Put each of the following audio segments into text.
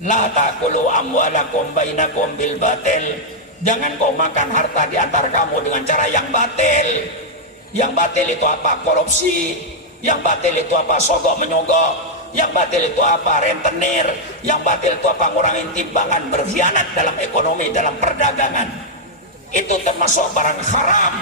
La takulu amwalakum bainakum bil batil. Jangan kau makan harta di antara kamu dengan cara yang batil. Yang batil itu apa? Korupsi. Yang batil itu apa? Sogok menyogok. Yang batil itu apa? Rentenir. Yang batil itu apa? Ngurangin timbangan, berkhianat dalam ekonomi, dalam perdagangan. Itu termasuk barang haram.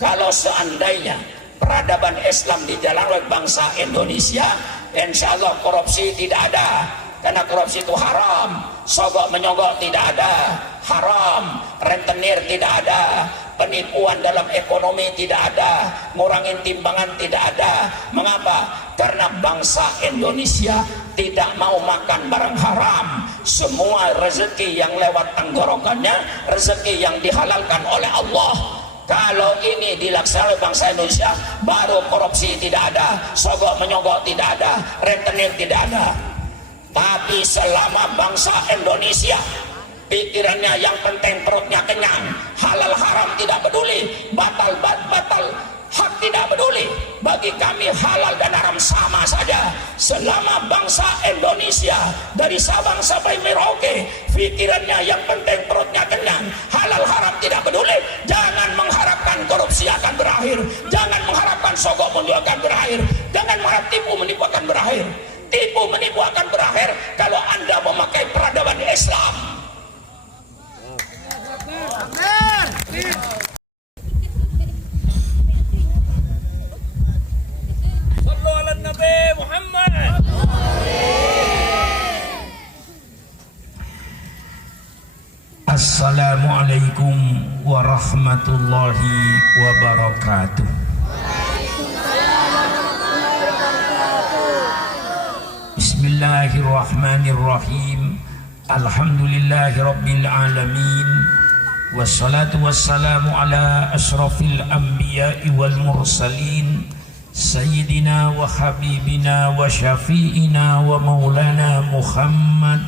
Kalau seandainya peradaban Islam dijalankan oleh bangsa Indonesia, insya Allah korupsi tidak ada, karena korupsi itu haram. Sogok menyogok tidak ada, haram. Rentenir tidak ada, penipuan dalam ekonomi tidak ada, ngurangin timbangan tidak ada. Mengapa? Karena bangsa Indonesia tidak mau makan barang haram. Semua rezeki yang lewat tenggorokannya rezeki yang dihalalkan oleh Allah. Kalau ini dilaksanakan oleh bangsa Indonesia, baru korupsi tidak ada, sogok menyogok tidak ada, rentenir tidak ada. Tapi selama bangsa Indonesia pikirannya yang penting perutnya kenyang, halal haram tidak peduli, batal hak tidak peduli, bagi kami halal dan haram sama saja. Selama bangsa Indonesia dari Sabang sampai Merauke pikirannya yang penting perutnya kenyang, halal haram tidak peduli, jangan mengharapkan korupsi akan berakhir, jangan mengharapkan sogok menyogok akan berakhir, jangan mengharap tipu menipu akan berakhir. Tipu menipu akan berakhir kalau Anda memakai peradaban Islam. Sallu ala Nabi Muhammad. Assalamualaikum warahmatullahi wabarakatuh. Bismillahirrahmanirrahim. Alhamdulillahi rabbil alamin. Wassalatu wassalamu ala asrafil anbiya'i wal mursalin, sayyidina wa habibina wa syafi'ina wa maulana Muhammad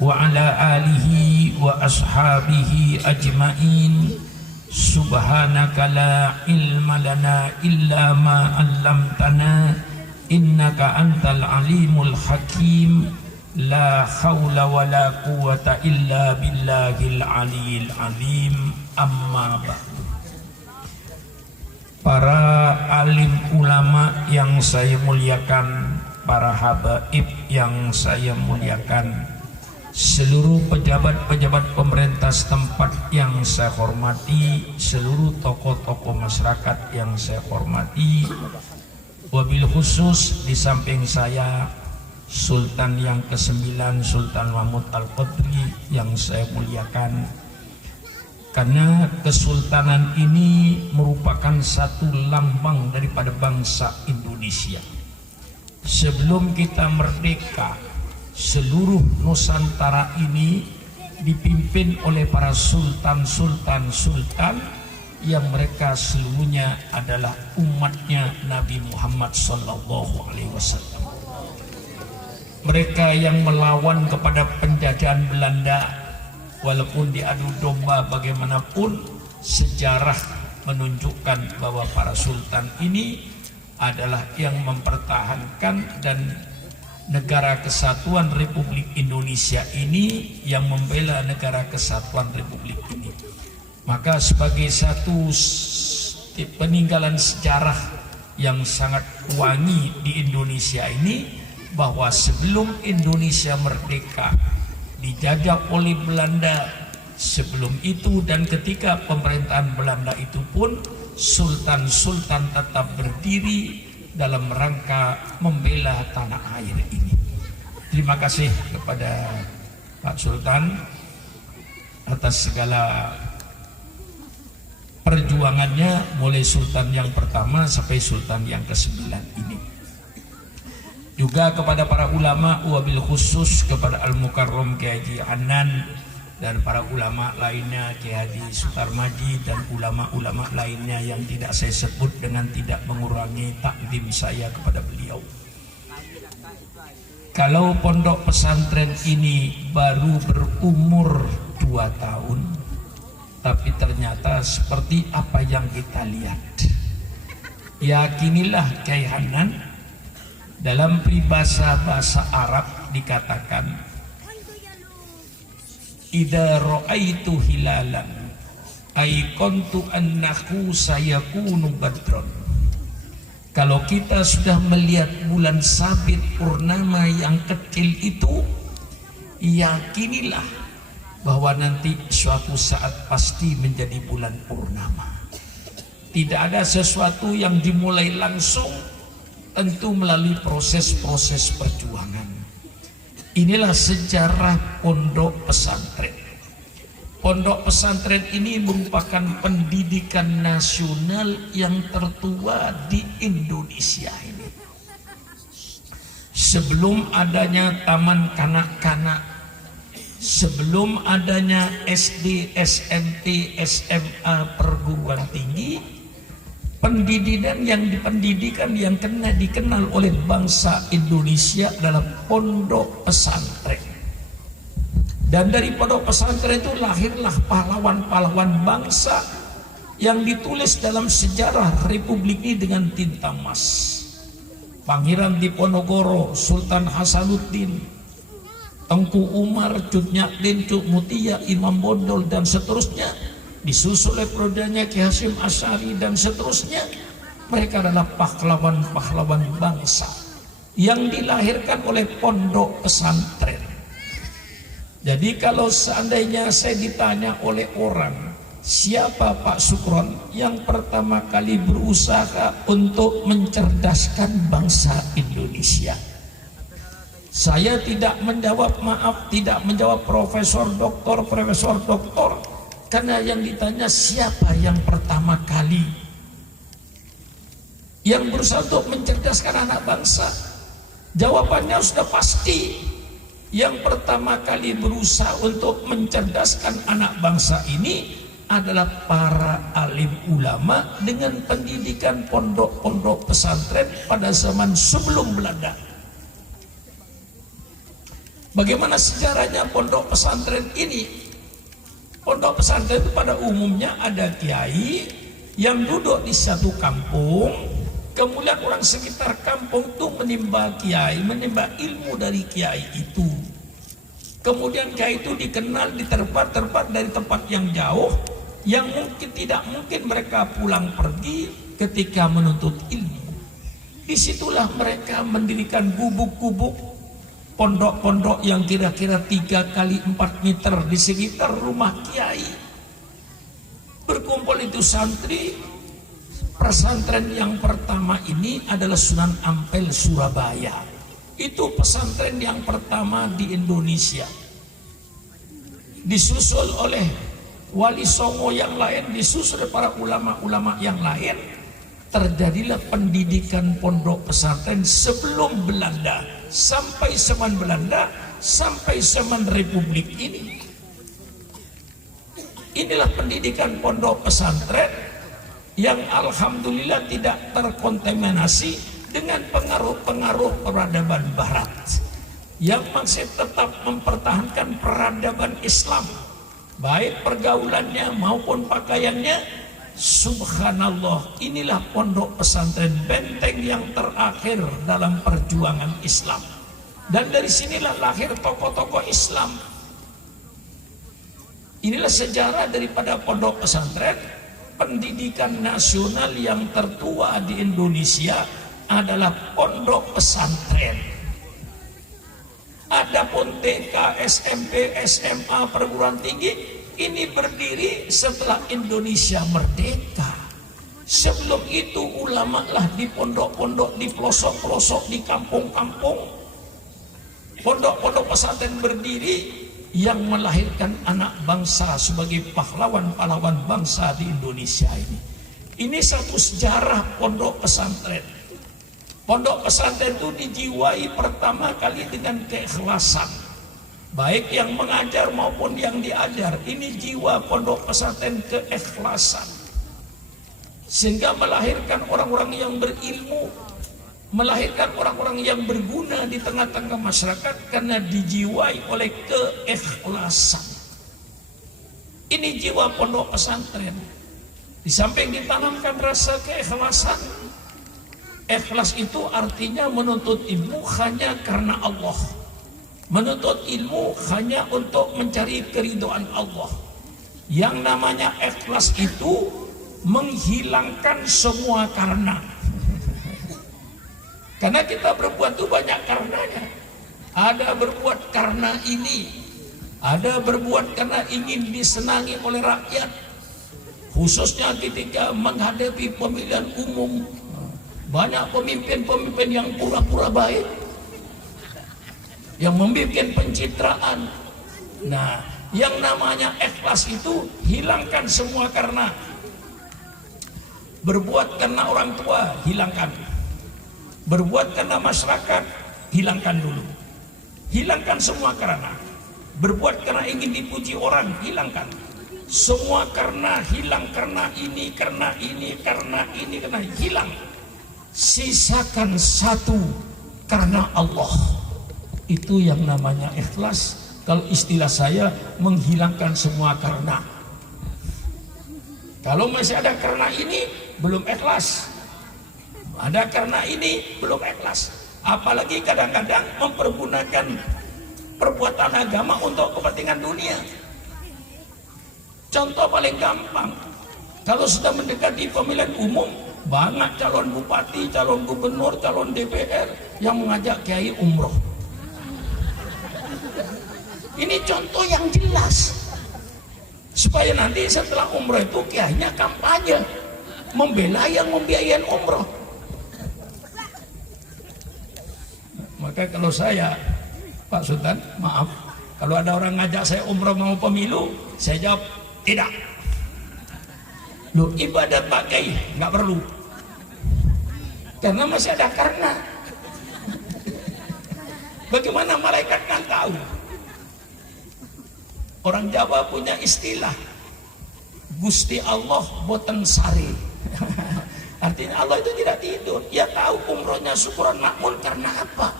wa ala alihi wa ashabihi ajma'in. Subhanaka la ilma lana illa ma 'allamtana innaka antal alimul hakim. La haula wa la quwata illa billahil aliyil azim. Amma ba'du. Para alim ulama yang saya muliakan, para habaib yang saya muliakan, seluruh pejabat-pejabat pemerintah setempat yang saya hormati, seluruh tokoh-tokoh masyarakat yang saya hormati, wabil khusus di samping saya Sultan yang ke-9 Sultan Mahmud Al-Qadri yang saya muliakan, karena kesultanan ini merupakan satu lambang daripada bangsa Indonesia. Sebelum kita merdeka, seluruh Nusantara ini dipimpin oleh para sultan yang mereka seluruhnya adalah umatnya Nabi Muhammad SAW. Mereka yang melawan kepada penjajahan Belanda, walaupun diadu domba bagaimanapun, sejarah menunjukkan bahwa para sultan ini adalah yang mempertahankan, dan negara kesatuan Republik Indonesia ini yang membela negara kesatuan Republik ini. Maka sebagai satu peninggalan sejarah yang sangat wangi di Indonesia ini, bahwa sebelum Indonesia merdeka dijajah oleh Belanda, sebelum itu dan ketika pemerintahan Belanda itu pun sultan-sultan tetap berdiri dalam rangka membela tanah air ini. Terima kasih kepada Pak Sultan atas segala perjuangannya, mulai sultan yang pertama sampai sultan yang ke-9 ini. Juga kepada para ulama, wabil khusus kepada Al-Mukarram Kiai Haji Hanan dan para ulama lainnya, Kiai Haji Sutarmaji dan ulama-ulama lainnya yang tidak saya sebut dengan tidak mengurangi takdim saya kepada beliau. Kalau pondok pesantren ini baru berumur 2 tahun, tapi ternyata seperti apa yang kita lihat. Yakinilah Kiai Hanan, Dalam peribahasa bahasa Arab dikatakan, idza ra'aitu hilalan aiqantu annahu sayakunu badron. Kalau kita sudah melihat bulan sabit purnama yang kecil itu, yakinilah bahwa nanti suatu saat pasti menjadi bulan purnama. Tidak ada sesuatu yang dimulai langsung, tentu melalui proses-proses perjuangan. Inilah sejarah pondok pesantren. Pondok pesantren ini merupakan pendidikan nasional yang tertua di Indonesia ini. Sebelum adanya taman kanak-kanak, sebelum adanya SD, SMP, SMA, perguruan tinggi, pendidikan yang dikenal oleh bangsa Indonesia adalah pondok pesantren. Dan dari pondok pesantren itu lahirlah pahlawan-pahlawan bangsa yang ditulis dalam sejarah Republik ini dengan tinta emas. Pangeran Diponegoro, Sultan Hasanuddin, Tengku Umar, Cut Nyak Cuk Mutia, Imam Bondol dan seterusnya, disusul oleh prodanya Ki Hasyim Asy'ari dan seterusnya. Mereka adalah pahlawan-pahlawan bangsa yang dilahirkan oleh pondok pesantren. Jadi kalau seandainya saya ditanya oleh orang, siapa Pak Sukron yang pertama kali berusaha untuk mencerdaskan bangsa Indonesia? Saya tidak menjawab tidak menjawab profesor doktor, karena yang ditanya siapa yang pertama kali yang berusaha untuk mencerdaskan anak bangsa. Jawabannya sudah pasti. Yang pertama kali berusaha untuk mencerdaskan anak bangsa ini adalah para alim ulama dengan pendidikan pondok-pondok pesantren pada zaman sebelum Belanda. Bagaimana sejarahnya pondok pesantren ini? Pondok pesantren itu pada umumnya ada kiai yang duduk di satu kampung, kemudian orang sekitar kampung itu menimba kiai, menimba ilmu dari kiai itu. Kemudian kiai itu dikenal di tempat-tempat dari tempat yang jauh, yang tidak mungkin mereka pulang pergi ketika menuntut ilmu. Disitulah mereka mendirikan gubuk-gubuk pondok-pondok yang kira-kira 3 kali 4 meter di sekitar rumah kiai. Berkumpul itu santri. Pesantren yang pertama ini adalah Sunan Ampel, Surabaya. Itu pesantren yang pertama di Indonesia. Disusul oleh Wali Songo yang lain, disusul oleh para ulama-ulama yang lain. Terjadilah pendidikan pondok pesantren sebelum Belanda, sampai zaman Belanda, sampai zaman Republik ini. Inilah pendidikan pondok pesantren yang alhamdulillah tidak terkontaminasi dengan pengaruh-pengaruh peradaban barat, yang masih tetap mempertahankan peradaban Islam, baik pergaulannya maupun pakaiannya. Subhanallah, inilah pondok pesantren, benteng yang terakhir dalam perjuangan Islam. Dan dari sinilah lahir tokoh-tokoh Islam. Inilah sejarah daripada pondok pesantren. Pendidikan nasional yang tertua di Indonesia adalah pondok pesantren. Adapun TK, SMP, SMA, perguruan tinggi ini berdiri setelah Indonesia merdeka. Sebelum itu ulama lah di pondok-pondok, di pelosok-pelosok, di kampung-kampung. Pondok-pondok pesantren berdiri yang melahirkan anak bangsa sebagai pahlawan-pahlawan bangsa di Indonesia ini. Ini satu sejarah pondok pesantren. Pondok pesantren itu dijiwai pertama kali dengan keikhlasan, baik yang mengajar maupun yang diajar. Ini jiwa pondok pesantren, keikhlasan, sehingga melahirkan orang-orang yang berilmu, melahirkan orang-orang yang berguna di tengah-tengah masyarakat karena dijiwai oleh keikhlasan. Ini jiwa pondok pesantren. Di samping ditanamkan rasa keikhlasan, Ikhlas itu artinya menuntut ilmu hanya karena Allah. Menuntut ilmu hanya untuk mencari keridhaan Allah. Yang namanya ikhlas itu menghilangkan semua karena. Karena kita berbuat itu banyak karenanya. Ada berbuat karena ini, ada berbuat karena ingin disenangi oleh rakyat, khususnya ketika menghadapi pemilihan umum. Banyak pemimpin-pemimpin yang pura-pura baik, yang membuat pencitraan. Nah, yang namanya ikhlas itu hilangkan semua karena. Berbuat karena orang tua, hilangkan. Berbuat karena masyarakat, hilangkan dulu. Hilangkan semua karena. Berbuat karena ingin dipuji orang, hilangkan. Semua karena hilang, karena ini, karena ini, karena ini, karena hilang. Sisakan satu karena Allah. Itu yang namanya ikhlas. Kalau istilah saya, menghilangkan semua karena. Kalau masih ada karena ini, belum ikhlas. Ada karena ini, belum ikhlas. Apalagi kadang-kadang mempergunakan perbuatan agama untuk kepentingan dunia. Contoh paling gampang, kalau sudah mendekati pemilihan umum, banyak calon bupati, calon gubernur, calon DPR yang mengajak kiai umroh. Ini contoh yang jelas, supaya nanti setelah umroh itu kiainya kampanye membela yang membiayain umroh. Maka kalau saya, Pak Sultan, maaf, kalau ada orang ngajak saya umroh mau pemilu, saya jawab tidak. Loh, ibadat pakai nggak perlu, karena masih ada karena. Bagaimana malaikat kan tahu? Orang Jawa punya istilah, Gusti Allah boten sari. Artinya Allah itu tidak tidur. Ya tahu umrohnya syukuran makmur karena apa?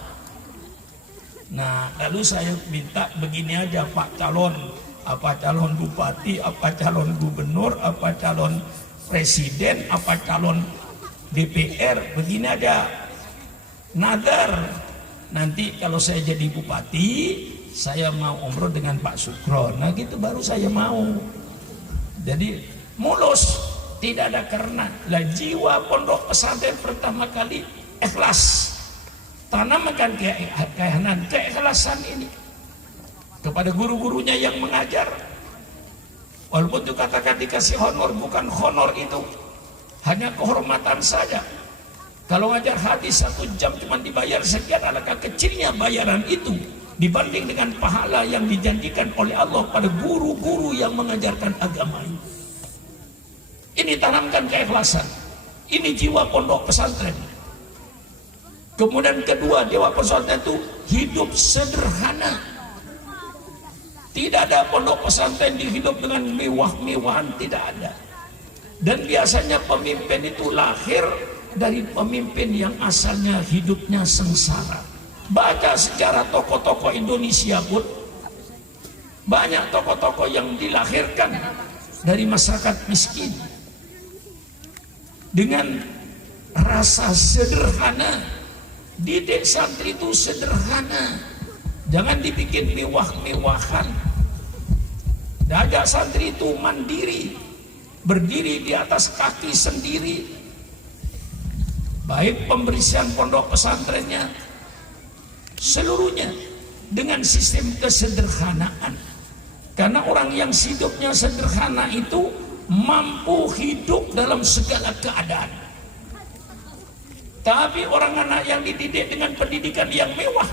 Nah, lalu saya minta begini aja, Pak calon, apa calon bupati, apa calon gubernur, apa calon presiden, apa calon DPR, begini aja, nadar, nanti kalau saya jadi bupati, saya mau umroh dengan Pak Sukron. Nah gitu baru saya mau. Jadi mulus, tidak ada karena. Lah jiwa pondok pesantren pertama kali ikhlas. Tanamkan keikhlasan ini kepada guru-gurunya yang mengajar. Walaupun itu katakan dikasih honor, bukan honor itu, hanya kehormatan saja. Kalau ngajar hadis 1 jam cuma dibayar sekian, alangkah kecilnya bayaran itu dibanding dengan pahala yang dijanjikan oleh Allah pada guru-guru yang mengajarkan agama ini. Ini tanamkan keikhlasan. Ini jiwa pondok pesantren. Kemudian kedua, jiwa pesantren itu hidup sederhana. Tidak ada pondok pesantren dihidup dengan mewah-mewahan, tidak ada. Dan biasanya pemimpin itu lahir dari pemimpin yang asalnya hidupnya sengsara. Baca sejarah tokoh-tokoh Indonesia pun, banyak tokoh-tokoh yang dilahirkan dari masyarakat miskin dengan rasa sederhana. Didik santri itu sederhana, jangan dibikin mewah-mewahan. Diajak santri itu mandiri, berdiri di atas kaki sendiri. Baik pembersihan pondok pesantrennya, seluruhnya dengan sistem kesederhanaan. Karena orang yang hidupnya sederhana itu mampu hidup dalam segala keadaan. Tapi orang anak yang dididik dengan pendidikan yang mewah,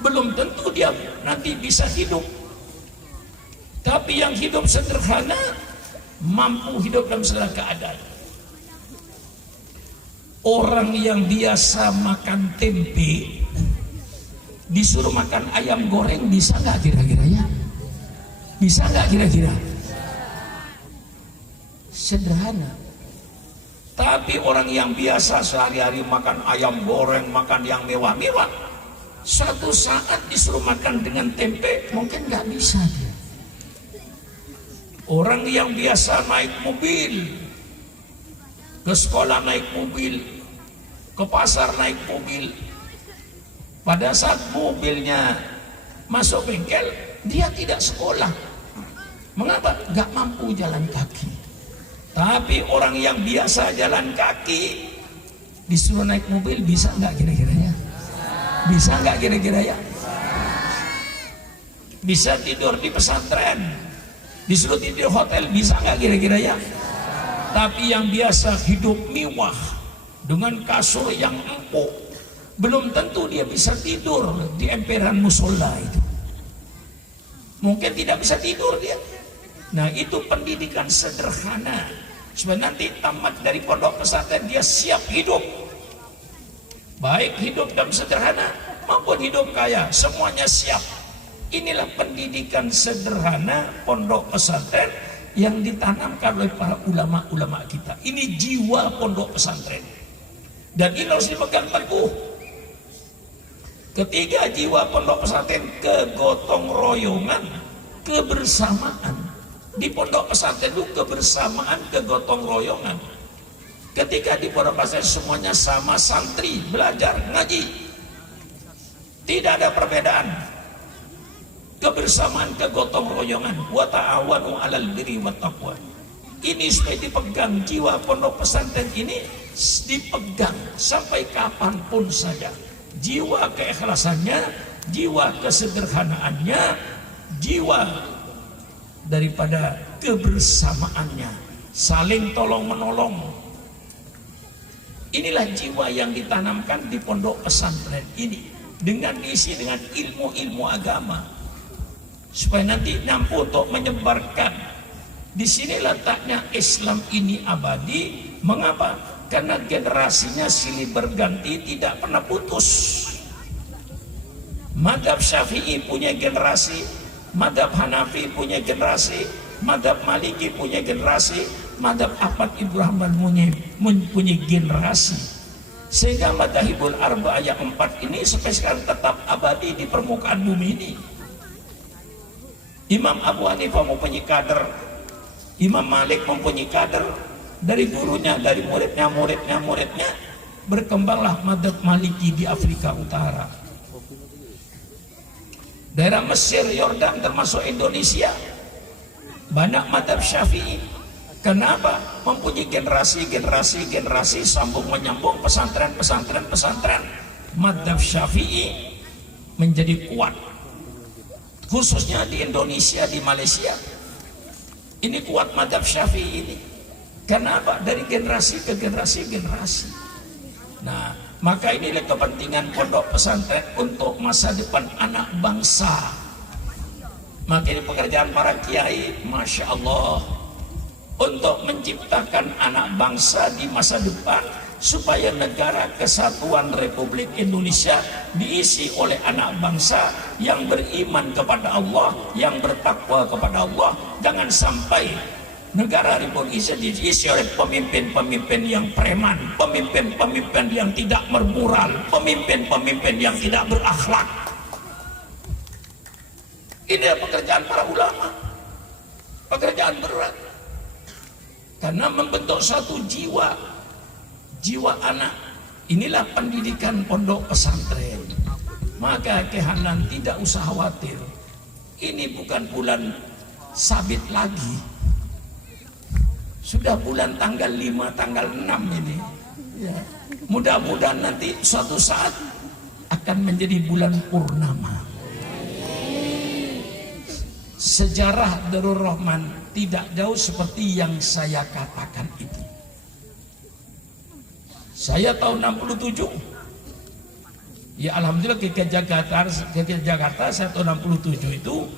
belum tentu dia nanti bisa hidup. Tapi yang hidup sederhana mampu hidup dalam segala keadaan. Orang yang biasa makan tempe disuruh makan ayam goreng, bisa nggak kira-kira ya? Bisa nggak kira-kira? Sederhana. Tapi orang yang biasa sehari-hari makan ayam goreng, makan yang mewah-mewah, suatu saat disuruh makan dengan tempe, mungkin nggak bisa dia. Orang yang biasa naik mobil, ke sekolah naik mobil, ke pasar naik mobil. Pada saat mobilnya masuk bengkel, dia tidak sekolah. Mengapa? Gak mampu jalan kaki. Tapi orang yang biasa jalan kaki disuruh naik mobil, bisa nggak kira-kira ya? Bisa nggak kira-kira ya? Bisa tidur di pesantren, disuruh tidur hotel, bisa nggak kira-kira ya? Tapi yang biasa hidup mewah dengan kasur yang empuk, belum tentu dia bisa tidur di emperan musola itu. Mungkin tidak bisa tidur dia. Nah, itu pendidikan sederhana. Supaya nanti tamat dari pondok pesantren dia siap hidup. Baik hidup dalam sederhana maupun hidup kaya, semuanya siap. Inilah pendidikan sederhana pondok pesantren yang ditanamkan oleh para ulama-ulama kita. Ini jiwa pondok pesantren. Dan ini harus dipegang teguh. Ketiga, jiwa pondok pesantren kegotong royongan, kebersamaan. Di pondok pesantren itu kebersamaan, kegotong royongan. Ketika di pondok pesantren semuanya sama, santri belajar ngaji, tidak ada perbedaan. Kebersamaan, kegotong royongan. Wa ta'awanu 'alal birri wat taqwa. Ini supaya dipegang, jiwa pondok pesantren ini dipegang sampai kapanpun saja. Jiwa keikhlasannya, jiwa kesederhanaannya, jiwa daripada kebersamaannya, saling tolong menolong. Inilah jiwa yang ditanamkan di pondok pesantren ini, dengan diisi dengan ilmu-ilmu agama, supaya nanti mampu untuk menyebarkan. Di sini letaknya Islam ini abadi. Mengapa? Karena generasinya silih berganti, tidak pernah putus. Madhab Syafi'i punya generasi, madhab Hanafi punya generasi, madhab Maliki punya generasi, madhab Ahmad Ibn Hanbal mempunyai generasi. Sehingga madhabul arba ayat 4 ini sampai sekarang tetap abadi di permukaan bumi ini. Imam Abu Hanifah mempunyai kader, Imam Malik mempunyai kader, dari gurunya, dari muridnya, berkembanglah madhab Maliki di Afrika Utara. Daerah Mesir, Yordan, termasuk Indonesia, banyak madhab Syafi'i. Kenapa? Mempunyai generasi, sambung menyambung, pesantren. Madhab Syafi'i menjadi kuat, khususnya di Indonesia, di Malaysia. Ini kuat madhab Syafi'i ini. Kenapa? Dari generasi ke generasi. Nah, maka inilah kepentingan pondok pesantren untuk masa depan anak bangsa. Maka ini pekerjaan para kiai, Masya Allah, untuk menciptakan anak bangsa di masa depan, supaya negara kesatuan Republik Indonesia diisi oleh anak bangsa yang beriman kepada Allah, yang bertakwa kepada Allah. Jangan sampai negara Republik Indonesia diisi oleh pemimpin-pemimpin yang preman, pemimpin-pemimpin yang tidak bermoral, pemimpin-pemimpin yang tidak berakhlak. Ini adalah pekerjaan para ulama, pekerjaan berat, karena membentuk satu jiwa anak. Inilah pendidikan pondok pesantren. Maka kehanan tidak usah khawatir. Ini bukan bulan sabit lagi, sudah bulan tanggal 5, tanggal 6 ini ya. Mudah-mudahan nanti suatu saat akan menjadi bulan purnama. Sejarah Darul Rahman tidak jauh seperti yang saya katakan itu. Saya tahun 67, ya alhamdulillah ke Jakarta saya tahun 67 itu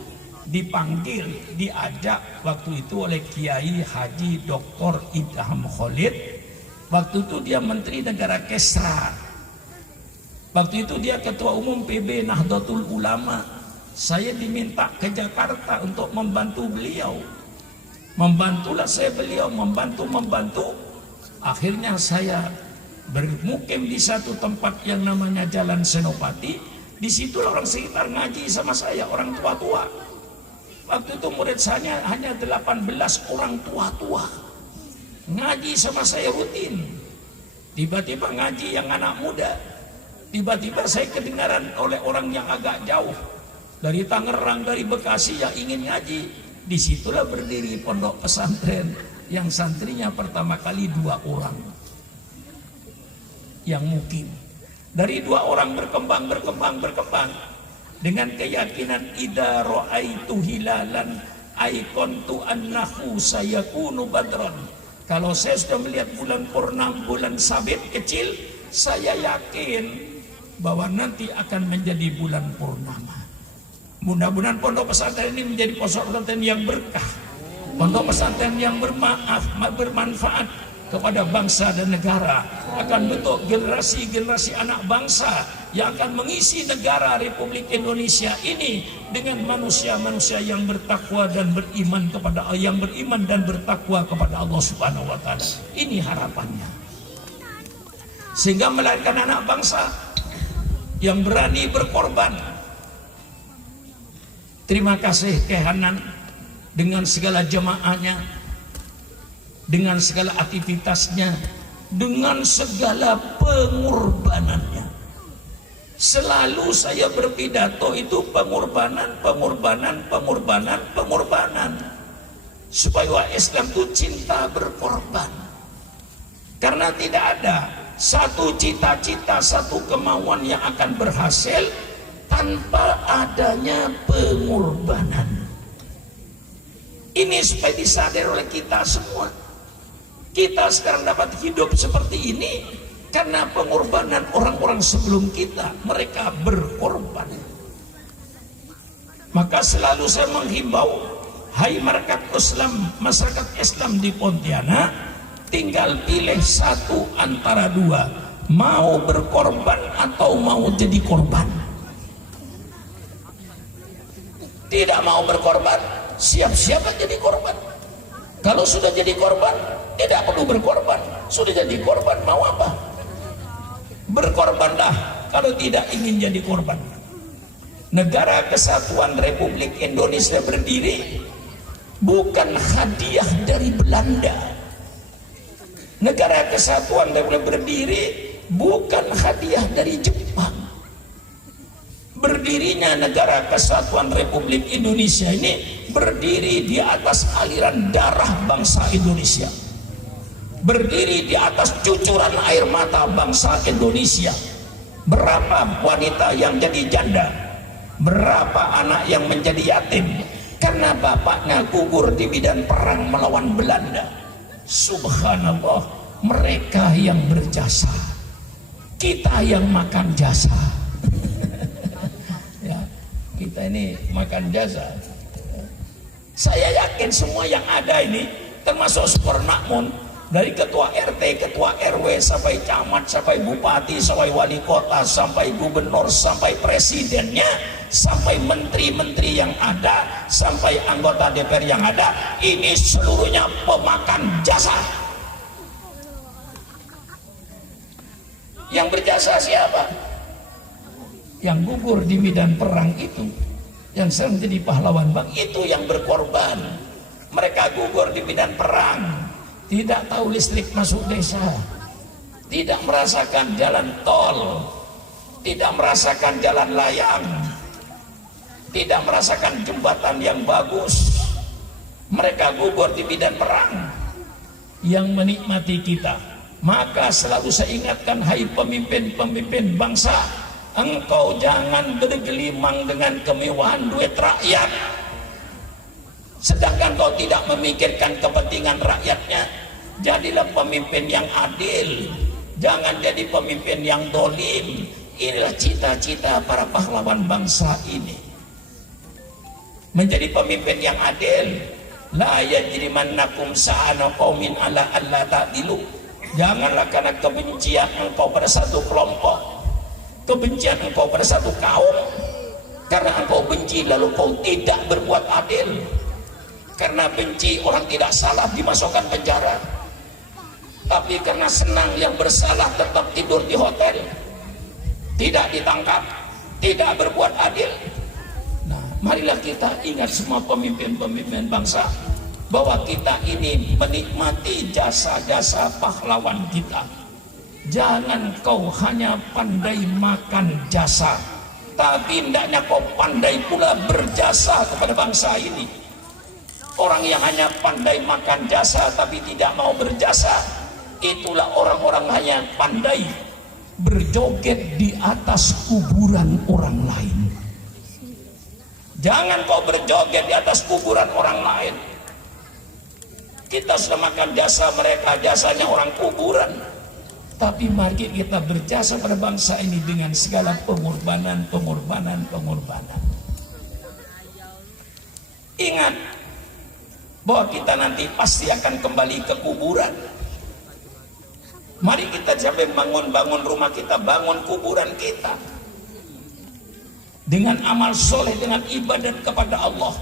dipanggil, diajak waktu itu oleh Kiai Haji Dr. Idham Khalid. Waktu itu dia Menteri Negara Kesra. Waktu itu dia Ketua Umum PB Nahdlatul Ulama. Saya diminta ke Jakarta untuk membantu beliau. Membantulah saya beliau, membantu. Akhirnya saya bermukim di satu tempat yang namanya Jalan Senopati. Di situ orang sekitar ngaji sama saya, orang tua-tua. Waktu itu murid saya hanya 18 orang tua-tua. Ngaji sama saya rutin. Tiba-tiba ngaji yang anak muda. Tiba-tiba saya kedengaran oleh orang yang agak jauh dari Tangerang, dari Bekasi yang ingin ngaji. Disitulah berdiri pondok pesantren yang santrinya pertama kali 2 orang yang mukim. Dari 2 orang berkembang dengan keyakinan idza ra'aitu hilalan aikontu annahu sayakunu badran. Kalau saya sudah melihat bulan purnama, bulan sabit kecil, saya yakin bahwa nanti akan menjadi bulan purnama. Mudah-mudahan pondok pesantren ini menjadi pondok pesantren yang berkah, pondok pesantren yang bermanfaat kepada bangsa dan negara, akan bentuk generasi-generasi anak bangsa yang akan mengisi negara Republik Indonesia ini dengan manusia-manusia yang bertakwa dan beriman kepada Allah, yang beriman dan bertakwa kepada Allah Subhanahu wa taala. Ini harapannya. Sehingga melahirkan anak bangsa yang berani berkorban. Terima kasih Kehanan dengan segala jemaahnya, dengan segala aktivitasnya, dengan segala pengorbanannya. Selalu saya berpidato itu pengorbanan. Supaya Islam itu cinta berkorban. Karena tidak ada satu cita-cita, satu kemauan yang akan berhasil tanpa adanya pengorbanan. Ini supaya disadari oleh kita semua. Kita sekarang dapat hidup seperti ini karena pengorbanan orang-orang sebelum kita. Mereka berkorban. Maka selalu saya menghimbau, hai masyarakat Islam di Pontianak, tinggal pilih satu antara 2, mau berkorban atau mau jadi korban. Tidak mau berkorban, siap-siap jadi korban. Kalau sudah jadi korban, tidak perlu berkorban. Sudah jadi korban, mau apa? Berkorbanlah kalau tidak ingin jadi korban. Negara Kesatuan Republik Indonesia berdiri bukan hadiah dari Belanda. Negara Kesatuan Republik berdiri bukan hadiah dari Jepang. Berdirinya Negara Kesatuan Republik Indonesia ini berdiri di atas aliran darah bangsa Indonesia, berdiri di atas cucuran air mata bangsa Indonesia. Berapa wanita yang jadi janda, berapa anak yang menjadi yatim karena bapaknya gugur di medan perang melawan Belanda. Subhanallah, mereka yang berjasa, kita yang makan jasa. Ya, kita ini makan jasa. Saya yakin semua yang ada ini, termasuk Supernakmun, dari ketua RT, ketua RW, sampai camat, sampai bupati, sampai wali kota, sampai gubernur, sampai presidennya, sampai menteri-menteri yang ada, sampai anggota DPR yang ada, ini seluruhnya pemakan jasa. Yang berjasa siapa? Yang gugur di medan perang itu, yang sering jadi pahlawan bang, itu yang berkorban. Mereka gugur di medan perang, tidak tahu listrik masuk desa, tidak merasakan jalan tol, tidak merasakan jalan layang, tidak merasakan jembatan yang bagus. Mereka gugur di medan perang yang menikmati kita. Maka selalu saya ingatkan, hai pemimpin-pemimpin bangsa, engkau jangan bergelimang dengan kemewahan duit rakyat, sedangkan kau tidak memikirkan kepentingan rakyatnya. Jadilah pemimpin yang adil, jangan jadi pemimpin yang dolim. Inilah cita-cita para pahlawan bangsa ini, menjadi pemimpin yang adil. La yajrimannakum sa'ana qaumin ala alla ta'dilu. Janganlah karena kebencian engkau pada satu kelompok, kebencian engkau pada satu kaum, karena engkau benci lalu kau tidak berbuat adil. Karena benci orang tidak salah dimasukkan penjara, tapi karena senang yang bersalah tetap tidur di hotel, tidak ditangkap, tidak berbuat adil. Nah, marilah kita ingat semua pemimpin-pemimpin bangsa, bahwa kita ini menikmati jasa-jasa pahlawan kita. Jangan kau hanya pandai makan jasa, tapi hendaknya kau pandai pula berjasa kepada bangsa ini. Orang yang hanya pandai makan jasa tapi tidak mau berjasa, itulah orang-orang hanya pandai berjoget di atas kuburan orang lain. Jangan kau berjoget di atas kuburan orang lain. Kita sudah makan jasa mereka, jasanya orang kuburan. Tapi mari kita berjasa pada bangsa ini dengan segala pengorbanan. Ingat bahwa kita nanti pasti akan kembali ke kuburan. Mari kita sampai bangun rumah kita, bangun kuburan kita dengan amal soleh, dengan ibadat kepada Allah,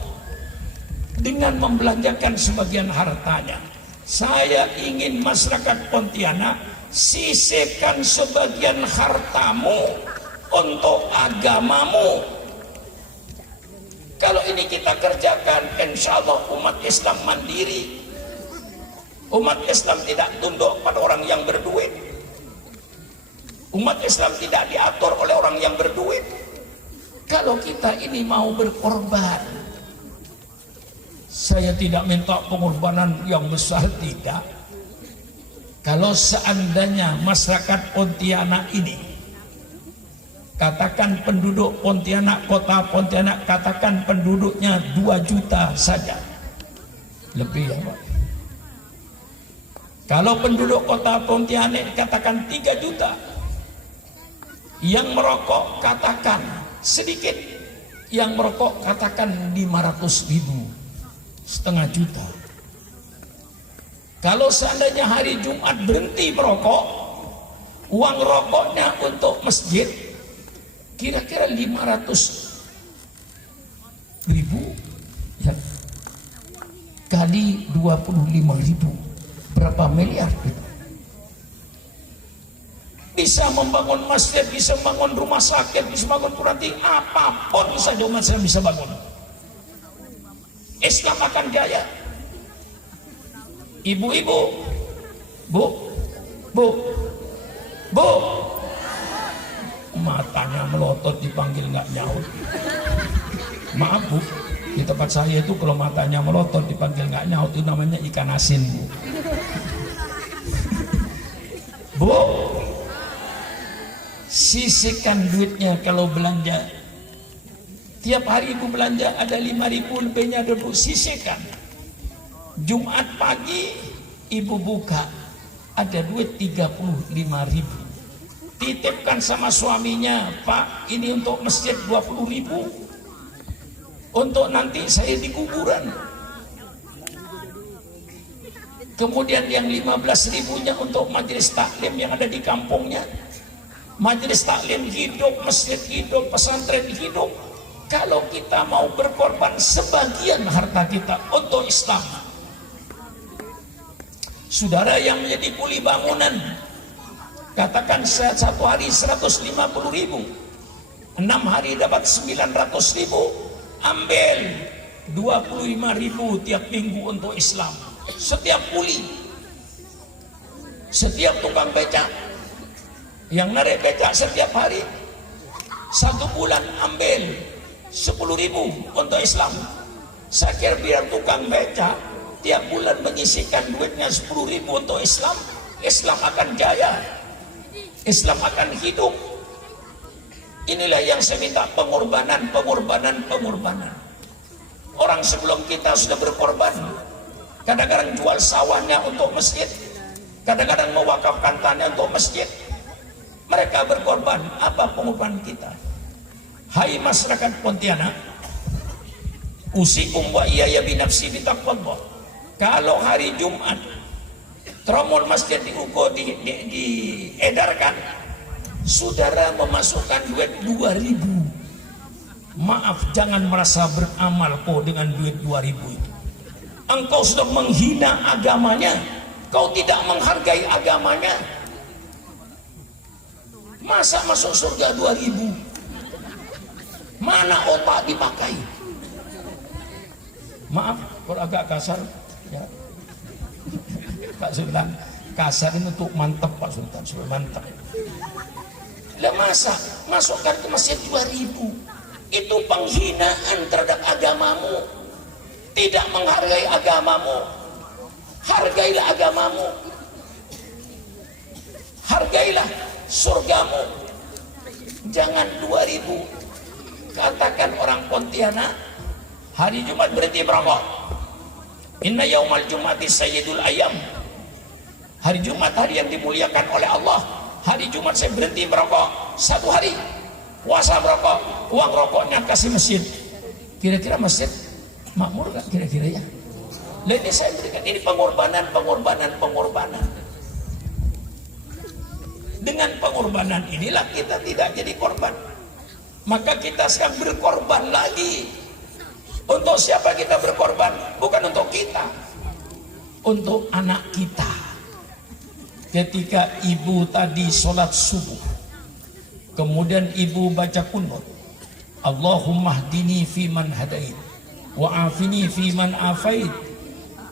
dengan membelanjakan sebagian hartanya. Saya ingin masyarakat Pontianak sisihkan sebagian hartamu untuk agamamu. Kalau ini kita kerjakan, insya Allah umat Islam mandiri. Umat Islam tidak tunduk pada orang yang berduit. Umat Islam tidak diatur oleh orang yang berduit. Kalau kita ini mau berkorban, saya tidak minta pengorbanan yang besar, tidak. Kalau seandainya masyarakat Pontianak ini, katakan penduduk Pontianak, kota Pontianak, katakan penduduknya 2 juta saja, lebih ya Pak. Kalau penduduk kota Pontianak katakan 3 juta, yang merokok katakan sedikit, yang merokok katakan 500.000, setengah juta. Kalau seandainya hari Jumat berhenti merokok, uang rokoknya untuk masjid kira-kira 500.000 ya, kali 25.000, berapa miliar gitu. Bisa membangun masjid, bisa membangun rumah sakit, bisa membangun peranti, apapun saja umat Islam bisa bangun. Islam akan jaya. Ibu-ibu, bu, matanya melotot dipanggil nggak nyaut. Maaf Bu, di tempat saya itu kalau matanya melotot dipanggil nggak nyaut itu namanya ikan asin Bu. Bu, sisihkan duitnya kalau belanja. Tiap hari ibu belanja ada 5.000 lebihnya, ada Bu, sisihkan. Jumat pagi ibu buka ada duit 35.000, titipkan sama suaminya, Pak ini untuk masjid 20.000, untuk nanti saya di kuburan. Kemudian yang 15.000-nya untuk majelis taklim yang ada di kampungnya. Majelis taklim hidup, masjid hidup, pesantren hidup. Kalau kita mau berkorban sebagian harta kita untuk Islam. Saudara yang menjadi kuli bangunan, katakan satu hari 150.000, 6 hari dapat 900.000, ambil 25.000 tiap minggu untuk Islam. Setiap kuli, setiap tukang becak yang narik becak setiap hari, 1 bulan ambil 10.000 untuk Islam. Saya kira biar tukang becak tiap bulan menyisihkan duitnya 10.000 untuk Islam, Islam akan jaya, Islam akan hidup. Inilah yang saya minta, pengorbanan. Orang sebelum kita sudah berkorban, kadang-kadang jual sawahnya untuk masjid, kadang-kadang mewakafkan tanahnya untuk masjid. Mereka berkorban. Apa pengorbanan kita? Hai masyarakat Pontianak, usikum wa iyaya binafsi bitaqwallah. Kalau hari Jumat tromol masjid diedarkan, saudara memasukkan duit 2.000. Maaf, jangan merasa beramal kok dengan duit 2.000 itu. Engkau sudah menghina agamanya, kau tidak menghargai agamanya. Masa masuk surga 2.000? Mana otak dipakai? Maaf kalau agak kasar ya Pak Sultan, kasar ini untuk mantap Pak Sultan, supaya mantap. Lah masa masukkan ke masjid 2.000 itu penghinaan terhadap agamamu, tidak menghargai agamamu. Hargailah agamamu, hargailah surgamu, jangan 2.000. Katakan orang Pontianak hari Jumat berhenti merokok. Inna yaumal jumati sayyidul ayam. Hari Jumat hari yang dimuliakan oleh Allah. Hari Jumat saya berhenti merokok 1 hari, puasa merokok, uang rokoknya kasih masjid. Kira-kira masjid makmur gak kira-kira ya? Lah ini saya berikan, ini pengorbanan. Dengan pengorbanan inilah kita tidak jadi korban. Maka kita sekarang berkorban lagi. Untuk siapa kita berkorban? Bukan untuk kita, untuk anak kita. Ketika ibu tadi sholat subuh, kemudian ibu baca kunut, Allahumma hdini fiman hadait, wa afini fiman afait,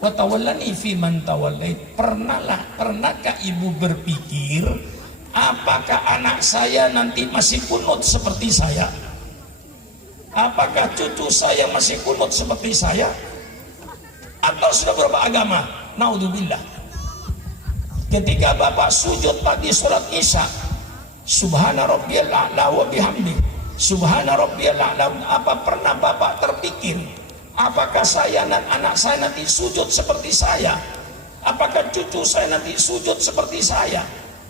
wa tawallani fiman tawallait. Pernahkah ibu berpikir, apakah anak saya nanti masih kunut seperti saya? Apakah cucu saya masih kunut seperti saya? Atau sudah berubah agama? Naudzubillah. Ketika bapak sujud tadi sholat isya, subhana rabbiyal a'la wa bihamdi, subhana rabbiyal a'la, apa pernah bapak terpikir, apakah saya dan anak saya nanti sujud seperti saya? Apakah cucu saya nanti sujud seperti saya?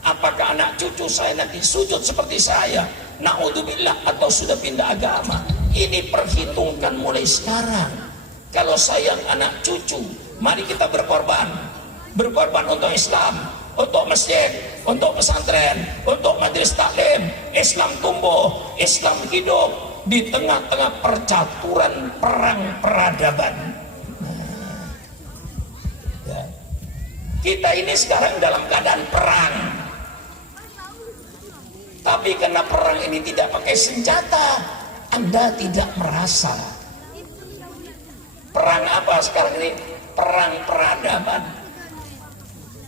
Apakah anak cucu saya nanti sujud seperti saya? Naudzubillah. Atau sudah pindah agama? Ini perhitungkan mulai sekarang. Kalau sayang anak cucu, mari kita berkorban untuk Islam, untuk masjid, untuk pesantren, untuk majelis taklim. Islam tumbuh, Islam hidup di tengah-tengah percaturan perang peradaban. Kita ini sekarang dalam keadaan perang, tapi karena perang ini tidak pakai senjata, Anda tidak merasa. Perang apa sekarang ini? Perang peradaban.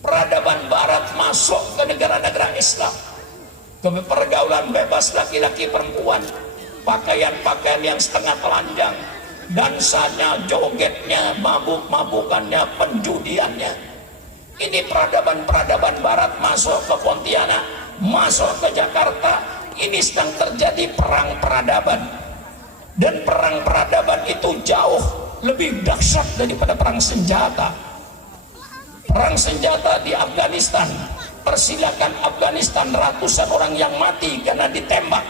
Peradaban barat masuk ke negara-negara Islam, ke pergaulan bebas laki-laki perempuan, pakaian-pakaian yang setengah telanjang, dansanya, jogetnya, mabuk-mabukannya, penjudiannya. Ini peradaban-peradaban barat masuk ke Pontianak, masuk ke Jakarta. Ini sedang terjadi perang peradaban. Dan perang peradaban itu jauh lebih dahsyat daripada perang senjata. Perang senjata di Afghanistan, persilakan Afghanistan, ratusan orang yang mati karena ditembak,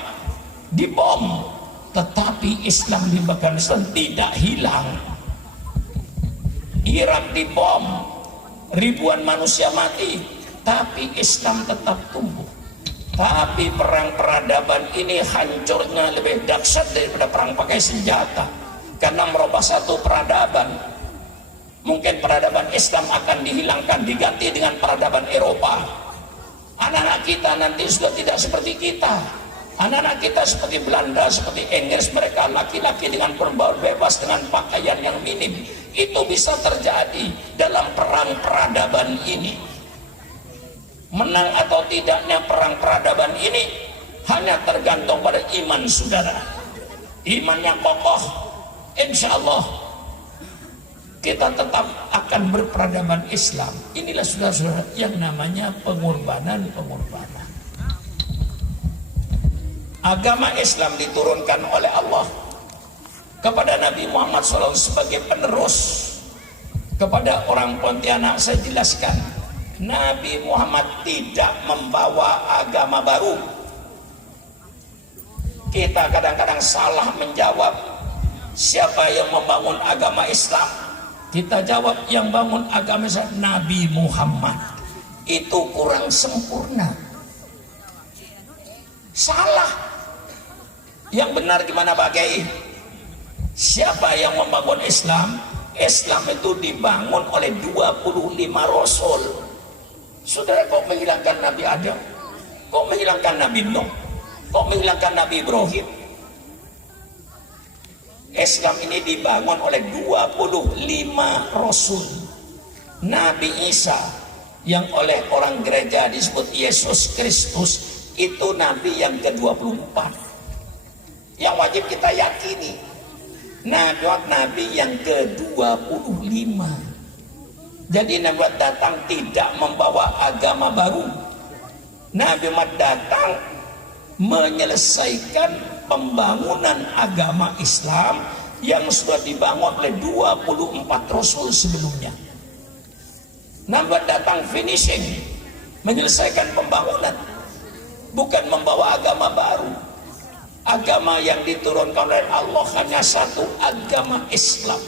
dibom. Tetapi Islam di Afghanistan tidak hilang. Irak dibom, ribuan manusia mati, tapi Islam tetap tumbuh. Tapi perang peradaban ini hancurnya lebih dahsyat daripada perang pakai senjata, karena merubah satu peradaban. Mungkin peradaban Islam akan dihilangkan, diganti dengan peradaban Eropa. Anak-anak kita nanti sudah tidak seperti kita. Anak-anak kita seperti Belanda, seperti Inggris. Mereka laki-laki dengan berbaur bebas, dengan pakaian yang minim. Itu bisa terjadi dalam perang peradaban ini. Menang atau tidaknya perang peradaban ini hanya tergantung pada iman saudara. Imannya kokoh, insya Allah kita tetap akan berperadaban Islam. Inilah saudara-saudara yang namanya pengorbanan. Agama Islam diturunkan oleh Allah kepada Nabi Muhammad SAW sebagai penerus. Kepada orang Pontianak saya jelaskan, Nabi Muhammad tidak membawa agama baru. Kita kadang-kadang salah menjawab siapa yang membangun agama Islam. Kita jawab yang bangun agama Islam Nabi Muhammad. Itu kurang sempurna, salah. Yang benar gimana Pak Kiai? Siapa yang membangun Islam? Islam itu dibangun oleh 25 Rasul. Saudara kok menghilangkan Nabi Adam? Kok menghilangkan Nabi Nuh? Kok menghilangkan Nabi Ibrahim? Islam ini dibangun oleh 25 Rasul. Nabi Isa yang oleh orang gereja disebut Yesus Kristus, itu nabi yang ke-24 yang wajib kita yakini. Nabi yang ke-25. Jadi Nabi Muhammad datang tidak membawa agama baru. Nabi Muhammad datang menyelesaikan pembangunan agama Islam yang sudah dibangun oleh 24 Rasul sebelumnya. Nabi datang finishing, menyelesaikan pembangunan, bukan membawa agama baru. Agama yang diturunkan oleh Allah hanya satu, agama Islam.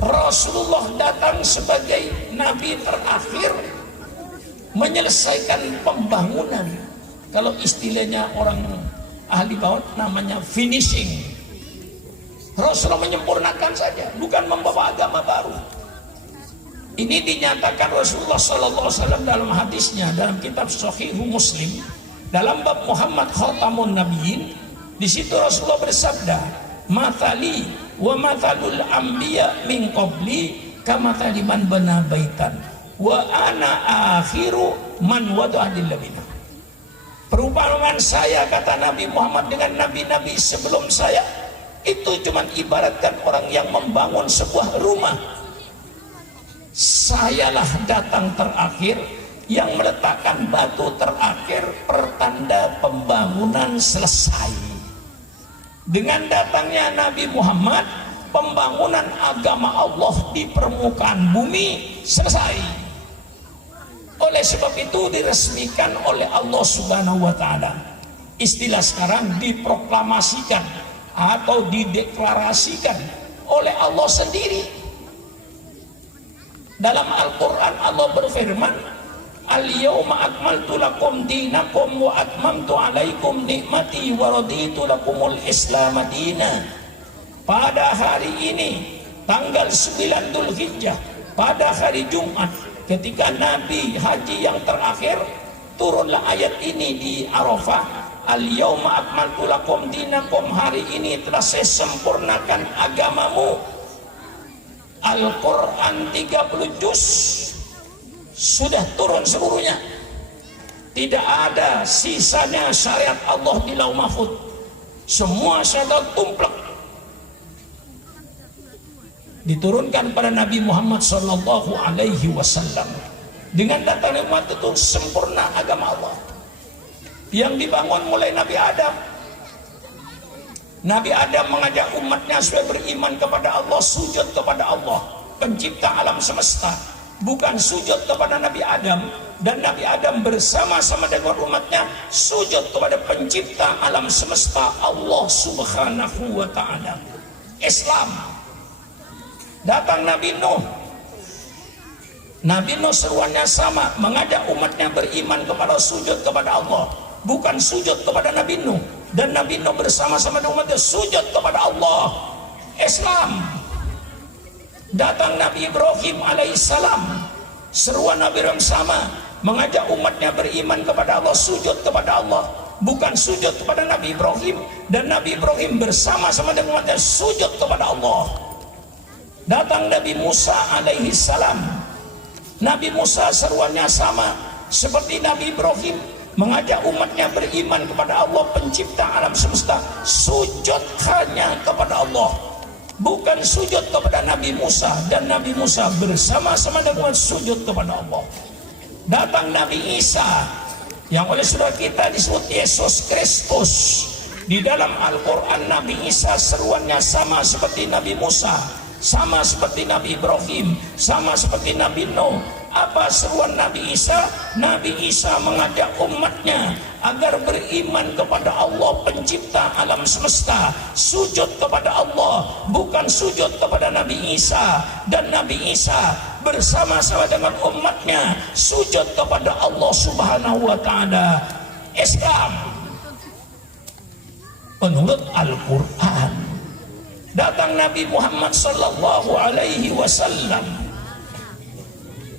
Rasulullah datang sebagai nabi terakhir menyelesaikan pembangunan. Kalau istilahnya orang ahli bawah namanya finishing. Rasulullah menyempurnakan saja, bukan membawa agama baru. Ini dinyatakan Rasulullah SAW dalam hadisnya dalam kitab Sahih Muslim dalam bab Muhammad Khatamun Nabiyyin. Di situ Rasulullah bersabda, "Mathali wa mathalul anbiya min qabli kamathali man bana baitan wa ana akhiru man wada'a lil-labina." Perumpamaan saya, kata Nabi Muhammad, dengan nabi-nabi sebelum saya itu cuma ibaratkan orang yang membangun sebuah rumah. Sayalah datang terakhir yang meletakkan batu terakhir, pertanda pembangunan selesai. Dengan datangnya Nabi Muhammad, pembangunan agama Allah di permukaan bumi selesai. Oleh sebab itu diresmikan oleh Allah Subhanahu wa taala. Istilah sekarang diproklamasikan atau dideklarasikan oleh Allah sendiri. Dalam Al-Quran Allah berfirman, "Al-yawma akmaltu lakum dinakum wa atmamtu alaikum nikmati wa raditu lakumul Islam madina." Pada hari ini tanggal 9 Dzulhijjah, pada hari Jumat, ketika Nabi haji yang terakhir, turunlah ayat ini di Arafah, "Al-yawma akmaltu lakum dinakum." Hari ini telah saya sempurnakan agamamu. Al-Quran 30 juz sudah turun seluruhnya. Tidak ada sisanya syariat Allah di Lauh Mahfuz. Semua syariat tumplek diturunkan pada Nabi Muhammad sallallahu alaihi wasallam. Dengan datang umat itu sempurna agama Allah yang dibangun mulai Nabi Adam. Nabi Adam mengajak umatnya supaya beriman kepada Allah, sujud kepada Allah pencipta alam semesta, bukan sujud kepada Nabi Adam. Dan Nabi Adam bersama-sama dengan umatnya sujud kepada pencipta alam semesta, Allah Subhanahu wa ta'ala. Islam. Datang Nabi Nuh. Nabi Nuh seruannya sama, mengajak umatnya beriman kepada sujud kepada Allah, bukan sujud kepada Nabi Nuh. Dan Nabi Nuh bersama-sama dengan umatnya sujud kepada Allah. Islam. Datang Nabi Ibrahim alaihissalam, seruan Nabi Ibrahim sama, mengajak umatnya beriman kepada Allah, sujud kepada Allah, bukan sujud kepada Nabi Ibrahim. Dan Nabi Ibrahim bersama-sama dengan umatnya sujud kepada Allah. Datang Nabi Musa alaihissalam. Nabi Musa seruannya sama seperti Nabi Ibrahim, mengajak umatnya beriman kepada Allah pencipta alam semesta, sujud hanya kepada Allah, bukan sujud kepada Nabi Musa. Dan Nabi Musa bersama-sama dengan sujud kepada Allah. Datang Nabi Isa yang oleh saudara kita disebut Yesus Kristus. Di dalam Al-Quran Nabi Isa seruannya sama seperti Nabi Musa, sama seperti Nabi Ibrahim, sama seperti Nabi Nuh. Apa seruan Nabi Isa? Nabi Isa mengajak umatnya agar beriman kepada Allah pencipta alam semesta, sujud kepada Allah, bukan sujud kepada Nabi Isa. Dan Nabi Isa bersama-sama dengan umatnya sujud kepada Allah Subhanahu wa ta'ala. Islam menurut Al-Quran. Datang Nabi Muhammad sallallahu alaihi wasallam.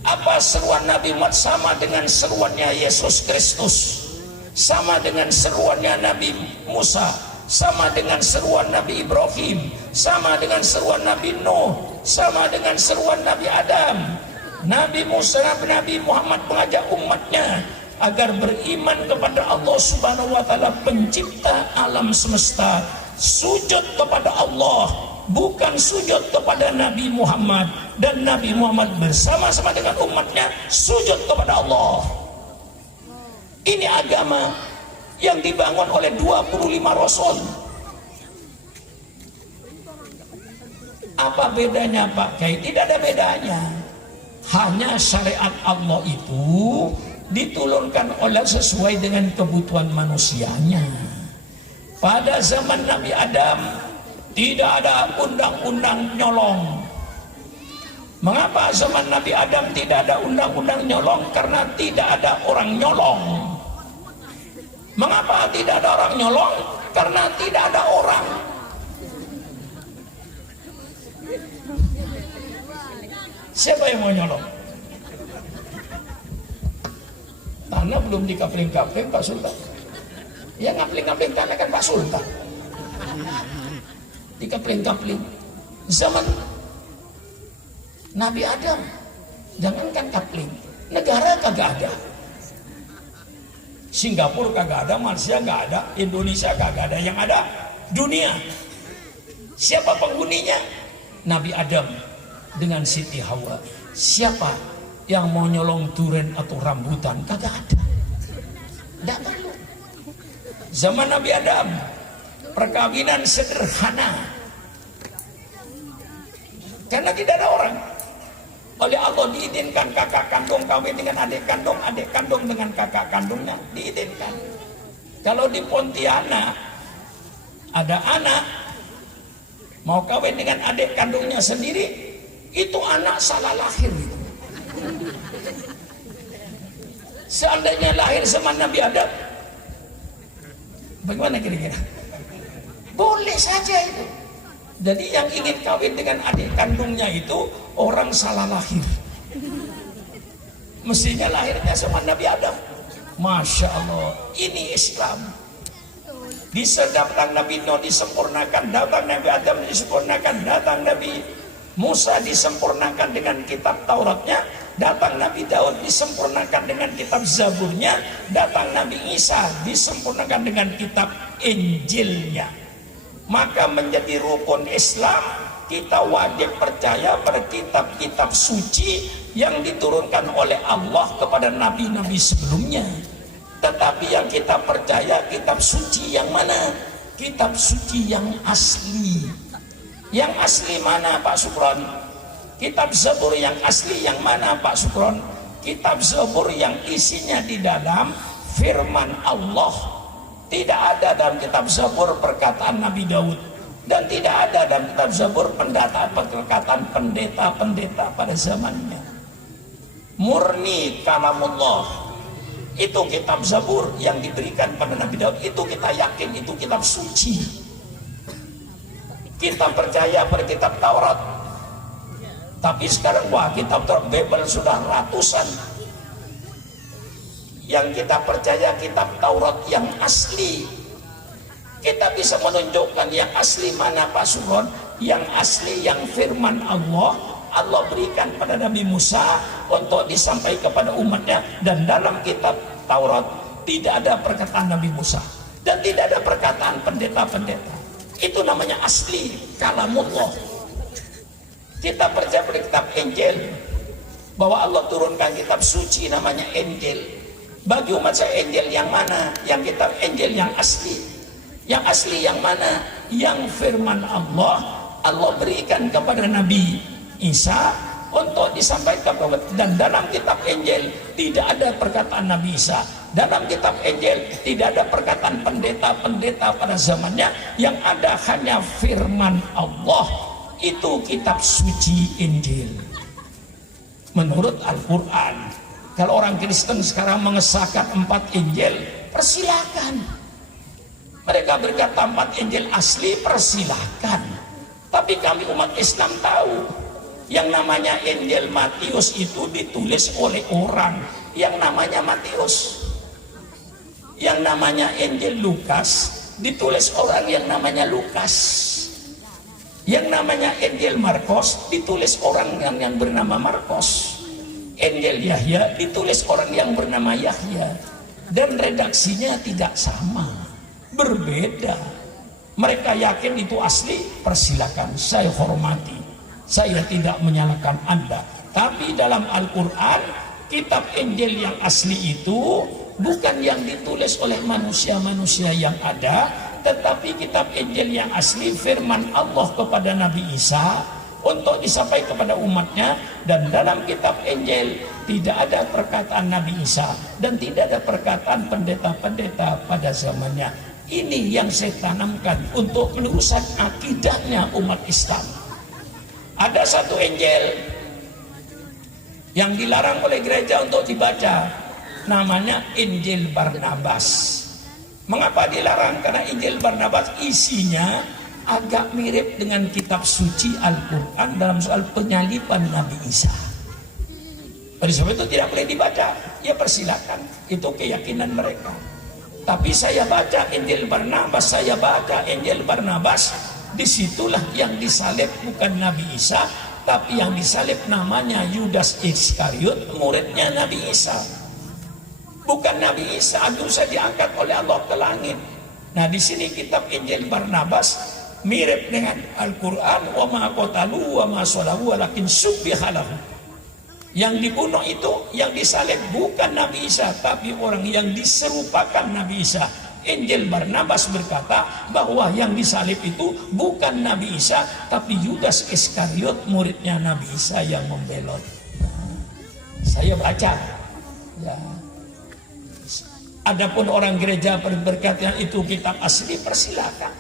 Apa seruan Nabi Muhammad? Sama dengan seruannya Yesus Kristus, sama dengan seruannya Nabi Musa, sama dengan seruan Nabi Ibrahim, sama dengan seruan Nabi Nuh, sama dengan seruan Nabi Adam. Nabi Musa, Nabi Muhammad mengajak umatnya agar beriman kepada Allah Subhanahu wa taala, pencipta alam semesta, sujud kepada Allah, bukan sujud kepada Nabi Muhammad, dan Nabi Muhammad bersama-sama dengan umatnya sujud kepada Allah. Ini agama yang dibangun oleh 25 rasul. Apa bedanya Pak Kiai? Tidak ada bedanya. Hanya syariat Allah itu diturunkan oleh sesuai dengan kebutuhan manusianya. Pada zaman Nabi Adam tidak ada undang-undang nyolong. Mengapa zaman Nabi Adam tidak ada undang-undang nyolong? Karena tidak ada orang nyolong. Mengapa tidak ada orang nyolong? Karena tidak ada orang. Siapa yang mau nyolong? Tanah belum dikapling-kapling Pak Sultan. Yang ngapling-kapling tanah kan Pak Sultan. Dikapling-kapling. Zaman Nabi Adam, jangankan kapling, negara kagak ada. Singapura kagak ada, Malaysia kagak ada, Indonesia kagak ada, yang ada dunia. Siapa penghuninya? Nabi Adam dengan Siti Hawa. Siapa yang mau nyolong duren atau rambutan? Kagak ada. Tidak perlu. Zaman Nabi Adam, perkawinan sederhana. Karena tidak ada orang. Oleh Allah diizinkan kakak kandung kawin dengan adik kandung dengan kakak kandungnya, diizinkan. Kalau di Pontianak ada anak mau kawin dengan adik kandungnya sendiri, itu anak salah lahir. Seandainya lahir zaman Nabi Adam, bagaimana kira-kira? Boleh saja itu. Jadi yang ingin kawin dengan adik kandungnya itu orang salah lahir. Mestinya lahirnya sama Nabi Adam. Masya Allah, ini Islam. Bisa datang Nabi Nuh disempurnakan, datang Nabi Adam disempurnakan, datang Nabi Musa disempurnakan dengan kitab Tauratnya, datang Nabi Daud disempurnakan dengan kitab Zaburnya, datang Nabi Isa disempurnakan dengan kitab Injilnya. Maka menjadi rukun Islam, kita wajib percaya pada kitab-kitab suci yang diturunkan oleh Allah kepada nabi-nabi sebelumnya. Tetapi yang kita percaya kitab suci yang mana? Kitab suci yang asli. Yang asli mana Pak Sukron? Kitab Zabur yang asli yang mana Pak Sukron? Kitab Zabur yang isinya di dalam firman Allah. Tidak ada dalam kitab Zabur perkataan Nabi Daud, dan tidak ada dalam kitab Zabur perkataan pendeta-pendeta pada zamannya. Murni kalamullah. Itu kitab Zabur yang diberikan pada Nabi Daud, itu kita yakin itu kitab suci. Kita percaya pada kitab Taurat. Tapi sekarang wah, kitab Taurat Bible sudah ratusan. Yang kita percaya kitab Taurat yang asli. Kita bisa menunjukkan yang asli mana Pak Sugron? Yang asli yang firman Allah, Allah berikan pada Nabi Musa untuk disampaikan kepada umatnya. Dan dalam kitab Taurat tidak ada perkataan Nabi Musa, dan tidak ada perkataan pendeta-pendeta. Itu namanya asli kalamullah. Kita percaya pada kitab Injil, bahwa Allah turunkan kitab suci namanya Injil. Bagi umat saya Injil yang mana? Yang kitab Injil yang asli. Yang asli yang mana? Yang firman Allah, Allah berikan kepada Nabi Isa untuk disampaikan kepada. Dan dalam kitab Injil tidak ada perkataan Nabi Isa. Dalam kitab Injil tidak ada perkataan pendeta-pendeta pada zamannya. Yang ada hanya firman Allah. Itu kitab suci Injil menurut Al-Quran. Kalau orang Kristen sekarang mengesahkan 4 Injil, persilakan. Mereka berkata 4 Injil asli, persilakan. Tapi kami umat Islam tahu, yang namanya Injil Matius itu ditulis oleh orang yang namanya Matius. Yang namanya Injil Lukas ditulis orang yang namanya Lukas. Yang namanya Injil Markos ditulis orang yang bernama Markos. Injil Yahya ditulis orang yang bernama Yahya dan redaksinya tidak sama, berbeda. Mereka yakin itu asli, persilakan, saya hormati, saya tidak menyalahkan Anda. Tapi dalam Al-Quran, kitab Injil yang asli itu bukan yang ditulis oleh manusia-manusia yang ada, tetapi kitab Injil yang asli firman Allah kepada Nabi Isa untuk disampaikan kepada umatnya. Dan dalam kitab Injil tidak ada perkataan Nabi Isa dan tidak ada perkataan pendeta-pendeta pada zamannya. Ini yang saya tanamkan untuk meluruskan akidahnya umat Islam. Ada satu Injil yang dilarang oleh gereja untuk dibaca, namanya Injil Barnabas. Mengapa dilarang? Karena Injil Barnabas isinya agak mirip dengan kitab suci Al-Quran dalam soal penyaliban Nabi Isa. Oleh sebab itu tidak boleh dibaca. Ya persilakan, itu keyakinan mereka. Tapi saya baca Injil Barnabas, disitulah yang disalib bukan Nabi Isa, tapi yang disalib namanya Yudas Iskariot, muridnya Nabi Isa. Bukan Nabi Isa, Musa diangkat oleh Allah ke langit. Nah, di sini kitab Injil Barnabas mirip dengan Al-Quran, wa ma qatalu wa ma salabu walakin subbiha lahu. Yang dibunuh itu, yang disalib bukan Nabi Isa, tapi orang yang diserupakan Nabi Isa. Injil Barnabas berkata bahwa yang disalib itu bukan Nabi Isa, tapi Yudas Iskariot, muridnya Nabi Isa yang membelot. Saya baca. Ya. Adapun orang gereja berkata itu kitab asli, persilakan.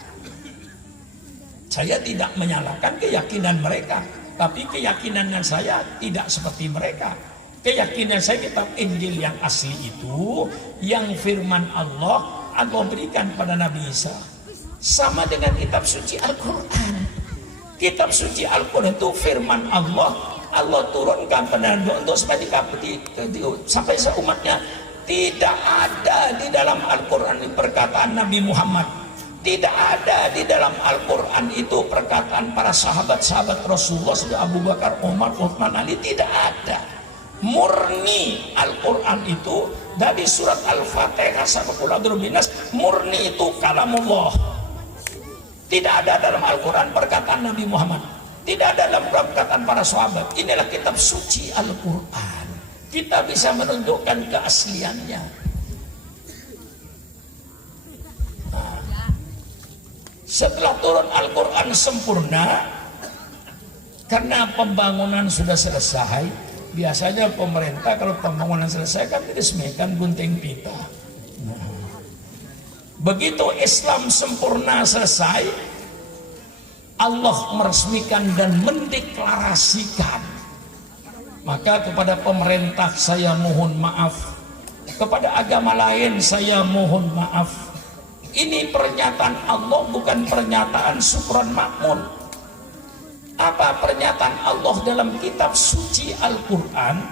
Saya tidak menyalahkan keyakinan mereka, tapi keyakinan saya tidak seperti mereka. Keyakinan saya kitab Injil yang asli itu, yang firman Allah berikan pada Nabi Isa, sama dengan kitab suci Al-Quran. Kitab suci Al-Quran itu firman Allah turunkan pada untuk sampai seumatnya. Tidak ada di dalam Al-Quran perkataan Nabi Muhammad, tidak ada di dalam Al-Quran itu perkataan para sahabat-sahabat Rasulullah seperti Abu Bakar, Umar, Uthman, Ali. Tidak ada. Murni Al-Quran itu dari surat Al-Fatihah sampai Qul a'udzu binas, murni itu kalamullah. Tidak ada dalam Al-Quran perkataan Nabi Muhammad, tidak ada dalam perkataan para sahabat. Inilah kitab suci Al-Quran. Kita bisa menunjukkan keasliannya. Nah, setelah turun Al-Quran sempurna, karena pembangunan sudah selesai, biasanya pemerintah kalau pembangunan selesai kan diresmikan gunting pita. Nah, begitu Islam sempurna selesai, Allah meresmikan dan mendeklarasikan. Maka kepada pemerintah saya mohon maaf, kepada agama lain saya mohon maaf. Ini pernyataan Allah, bukan pernyataan Sukron Makmun. Apa pernyataan Allah dalam kitab suci Al-Quran?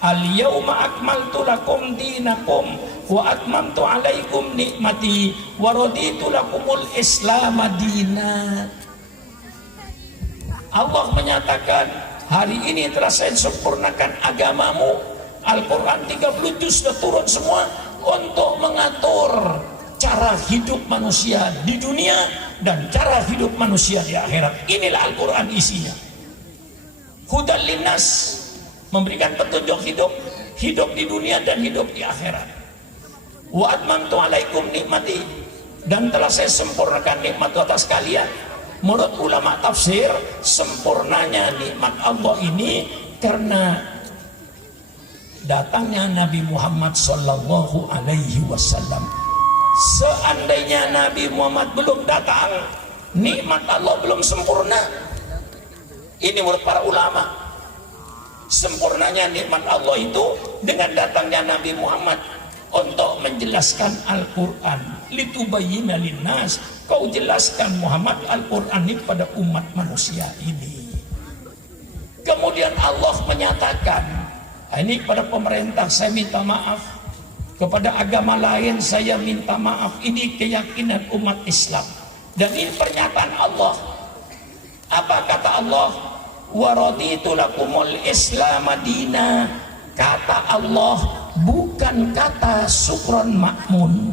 Al-yawma akmaltu lakum dinakum wa atmamtu alaikum nikmati wa raditu lakumul Islam madina. Allah menyatakan, hari ini telah saya sempurnakan agamamu. Al-Quran 30 juz sudah turun semua untuk mengatur cara hidup manusia di dunia dan cara hidup manusia di akhirat. Inilah Al-Quran isinya. Hudan linnas, memberikan petunjuk hidup di dunia dan hidup di akhirat. Wa atmamtu alaikum nikmati, dan telah saya sempurnakan nikmat atas kalian. Menurut ulama tafsir, sempurnanya nikmat Allah ini karena datangnya Nabi Muhammad sallallahu alaihi wasallam. Seandainya Nabi Muhammad belum datang, nikmat Allah belum sempurna. Ini menurut para ulama. Sempurnanya nikmat Allah itu dengan datangnya Nabi Muhammad untuk menjelaskan Al-Quran. Litubayyina linnas, kau jelaskan Muhammad Al-Quran ini pada umat manusia ini. Kemudian Allah menyatakan, ini kepada pemerintah saya minta maaf, kepada agama lain saya minta maaf. Ini keyakinan umat Islam dan ini pernyataan Allah. Apa kata Allah? Wa raditu lakumul Islam madina, Kata Allah bukan kata Sukron Makmun.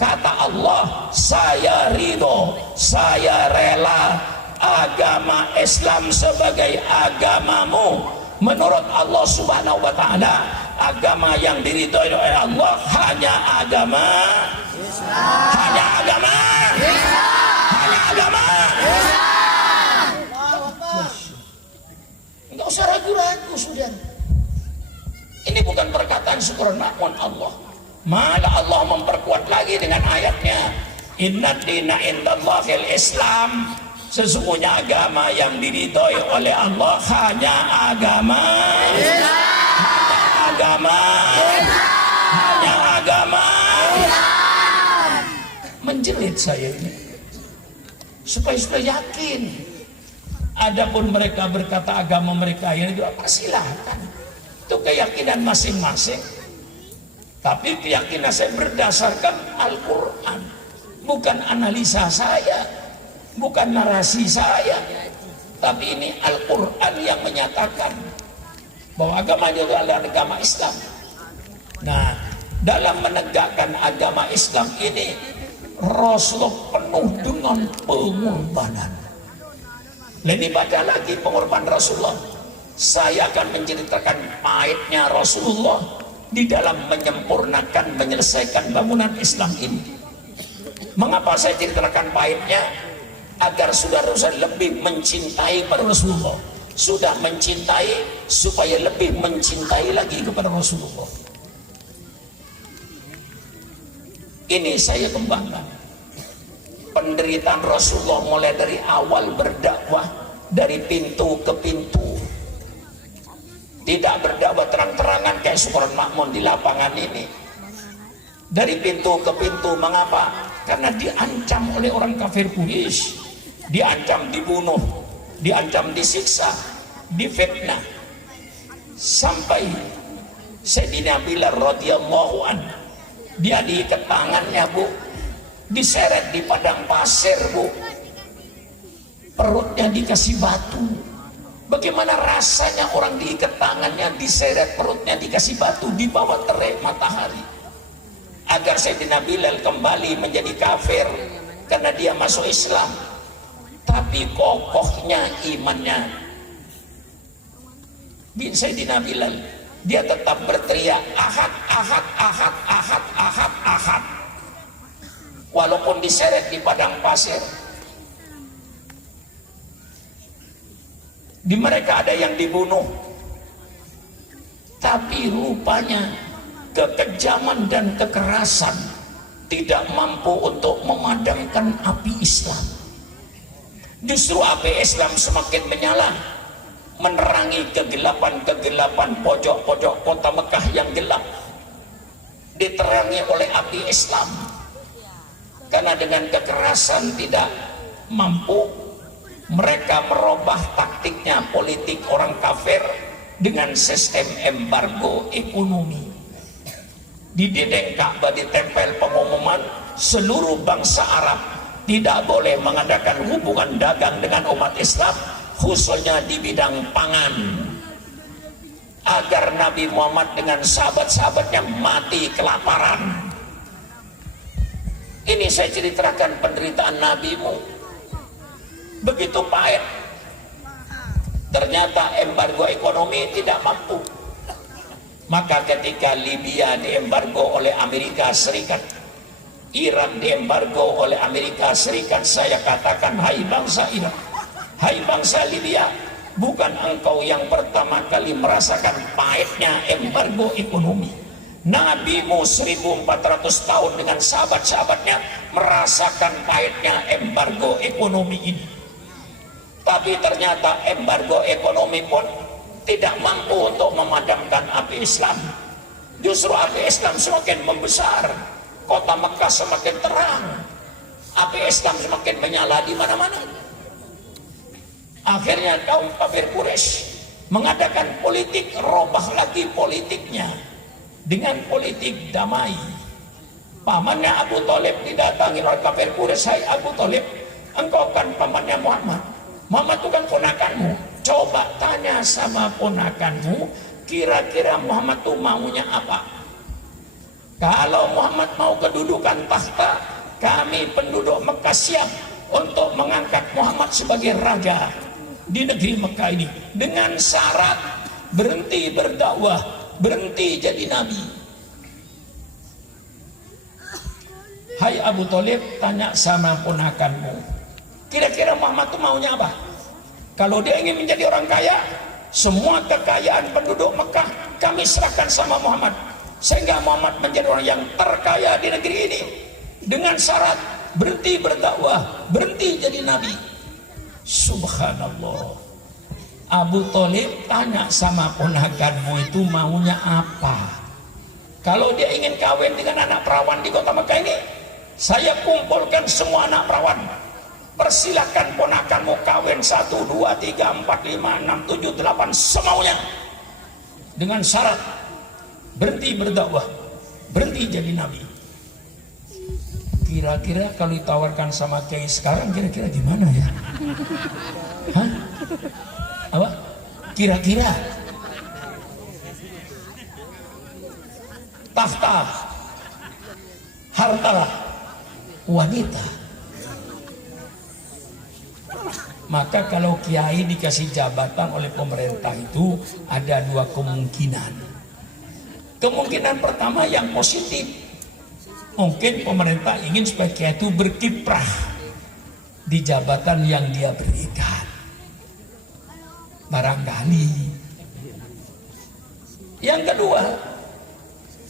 Kata Allah, saya ridho, saya rela agama Islam sebagai agamamu. Menurut Allah Subhanahu wa taala, agama yang diridhoi oleh Allah hanya agama Islam. Hanya agama Islam. Hanya agama Islam. Enggak usah ragu-ragu, Saudara. Ini bukan perkataan Sukron Makmun Allah. Malah Allah memperkuat lagi dengan ayatnya, inna dina indallahil Islam. Sesungguhnya agama yang diridhoi oleh Allah hanya agama Islam. Hanya agama Islam. Hanya agama Islam. Menjelit saya ini supaya yakin. Adapun mereka berkata agama mereka yang itu apa, silakan, itu keyakinan masing-masing. Tapi keyakinan saya berdasarkan Al-Quran, bukan analisa saya, bukan narasi saya. Tapi ini Al-Quran yang menyatakan bahwa agamanya adalah agama Islam. Nah, dalam menegakkan agama Islam ini, Rasulullah penuh dengan pengorbanan. Ini baca lagi pengorbanan Rasulullah. Saya akan menceritakan pahitnya Rasulullah di dalam menyempurnakan, menyelesaikan bangunan Islam ini. Mengapa saya ceritakan pahitnya? Agar saudara-saudara lebih mencintai pada Rasulullah. Sudah mencintai, supaya lebih mencintai lagi kepada Rasulullah. Ini saya kembangkan. Penderitaan Rasulullah mulai dari awal berdakwah, dari pintu ke pintu. Tidak berdakwah terang-terangan kayak Sukron Makmun di lapangan ini. Dari pintu ke pintu. Mengapa? Karena diancam oleh orang kafir Quraisy, diancam dibunuh, diancam disiksa, difitnah. Sampai Sayyidina Bilal radhiyallahu an, dia diikat tangannya, Bu, diseret di padang pasir, Bu, perutnya dikasih batu. Bagaimana rasanya orang diikat tangannya, diseret perutnya, dikasih batu di bawah terik matahari, agar Sayyidina Bilal kembali menjadi kafir karena dia masuk Islam. Tapi kokohnya imannya Sayyidina Bilal, dia tetap berteriak ahad, ahad, ahad, ahad, ahad, ahad, walaupun diseret di padang pasir. Di mereka ada yang dibunuh, tapi rupanya kekejaman dan kekerasan tidak mampu untuk memadamkan api Islam. Justru api Islam semakin menyala, menerangi kegelapan-kegelapan pojok-pojok kota Mekah yang gelap, diterangi oleh api Islam. Karena dengan kekerasan tidak mampu, mereka merubah taktiknya politik orang kafir dengan sistem embargo ekonomi. Di dinding Ka'bah ditempel pengumuman seluruh bangsa Arab tidak boleh mengadakan hubungan dagang dengan umat Islam, khususnya di bidang pangan, agar Nabi Muhammad dengan sahabat-sahabatnya mati kelaparan. Ini saya ceritakan penderitaan Nabimu. Begitu pahit. Ternyata embargo ekonomi tidak mampu. Maka ketika Libya diembargo oleh Amerika Serikat, Iran diembargo oleh Amerika Serikat, saya katakan, hai bangsa Irak, hai bangsa Libya, bukan engkau yang pertama kali merasakan pahitnya embargo ekonomi. Nabimu 1400 tahun dengan sahabat-sahabatnya merasakan pahitnya embargo ekonomi ini. Tapi ternyata embargo ekonomi pun tidak mampu untuk memadamkan api Islam. Justru api Islam semakin membesar, kota Mekah semakin terang, api Islam semakin menyala di mana-mana. Akhirnya kaum kafir Quraisy mengadakan politik, robah lagi politiknya dengan politik damai. Pamannya Abu Thalib didatangi oleh kafir Quraisy, hai Abu Thalib, engkau kan pamannya Muhammad, Muhammad itu kan ponakanmu, coba tanya sama ponakanmu, Kira-kira Muhammad tuh maunya apa? Kalau Muhammad mau kedudukan tahta, kami penduduk Mekah siap untuk mengangkat Muhammad sebagai raja di negeri Mekah ini dengan syarat berhenti berdakwah, berhenti jadi nabi. Hai Abu Thalib, tanya sama ponakanmu, kira-kira Muhammad tuh maunya apa? Kalau dia ingin menjadi orang kaya, semua kekayaan penduduk Mekah kami serahkan sama Muhammad, sehingga Muhammad menjadi orang yang terkaya di negeri ini dengan syarat berhenti berdakwah, berhenti jadi nabi. Subhanallah. Abu Thalib tanya sama ponakanmu itu maunya apa? Kalau dia ingin kawin dengan anak perawan di kota Mekah ini, saya kumpulkan semua anak perawan, persilahkan ponakanmu kawin 1, 2, 3, 4, 5, 6, 7, 8 semaunya, dengan syarat berhenti berdakwah, berhenti jadi nabi. Kira-kira kalau ditawarkan sama kiai sekarang, kira-kira gimana ya? Hah? Apa? Kira-kira tahta, harta, wanita. Maka kalau kiai dikasih jabatan oleh pemerintah itu ada dua kemungkinan. Kemungkinan pertama yang positif, mungkin pemerintah ingin supaya kiai itu berkiprah di jabatan yang dia berikan. Barangkali. Yang kedua,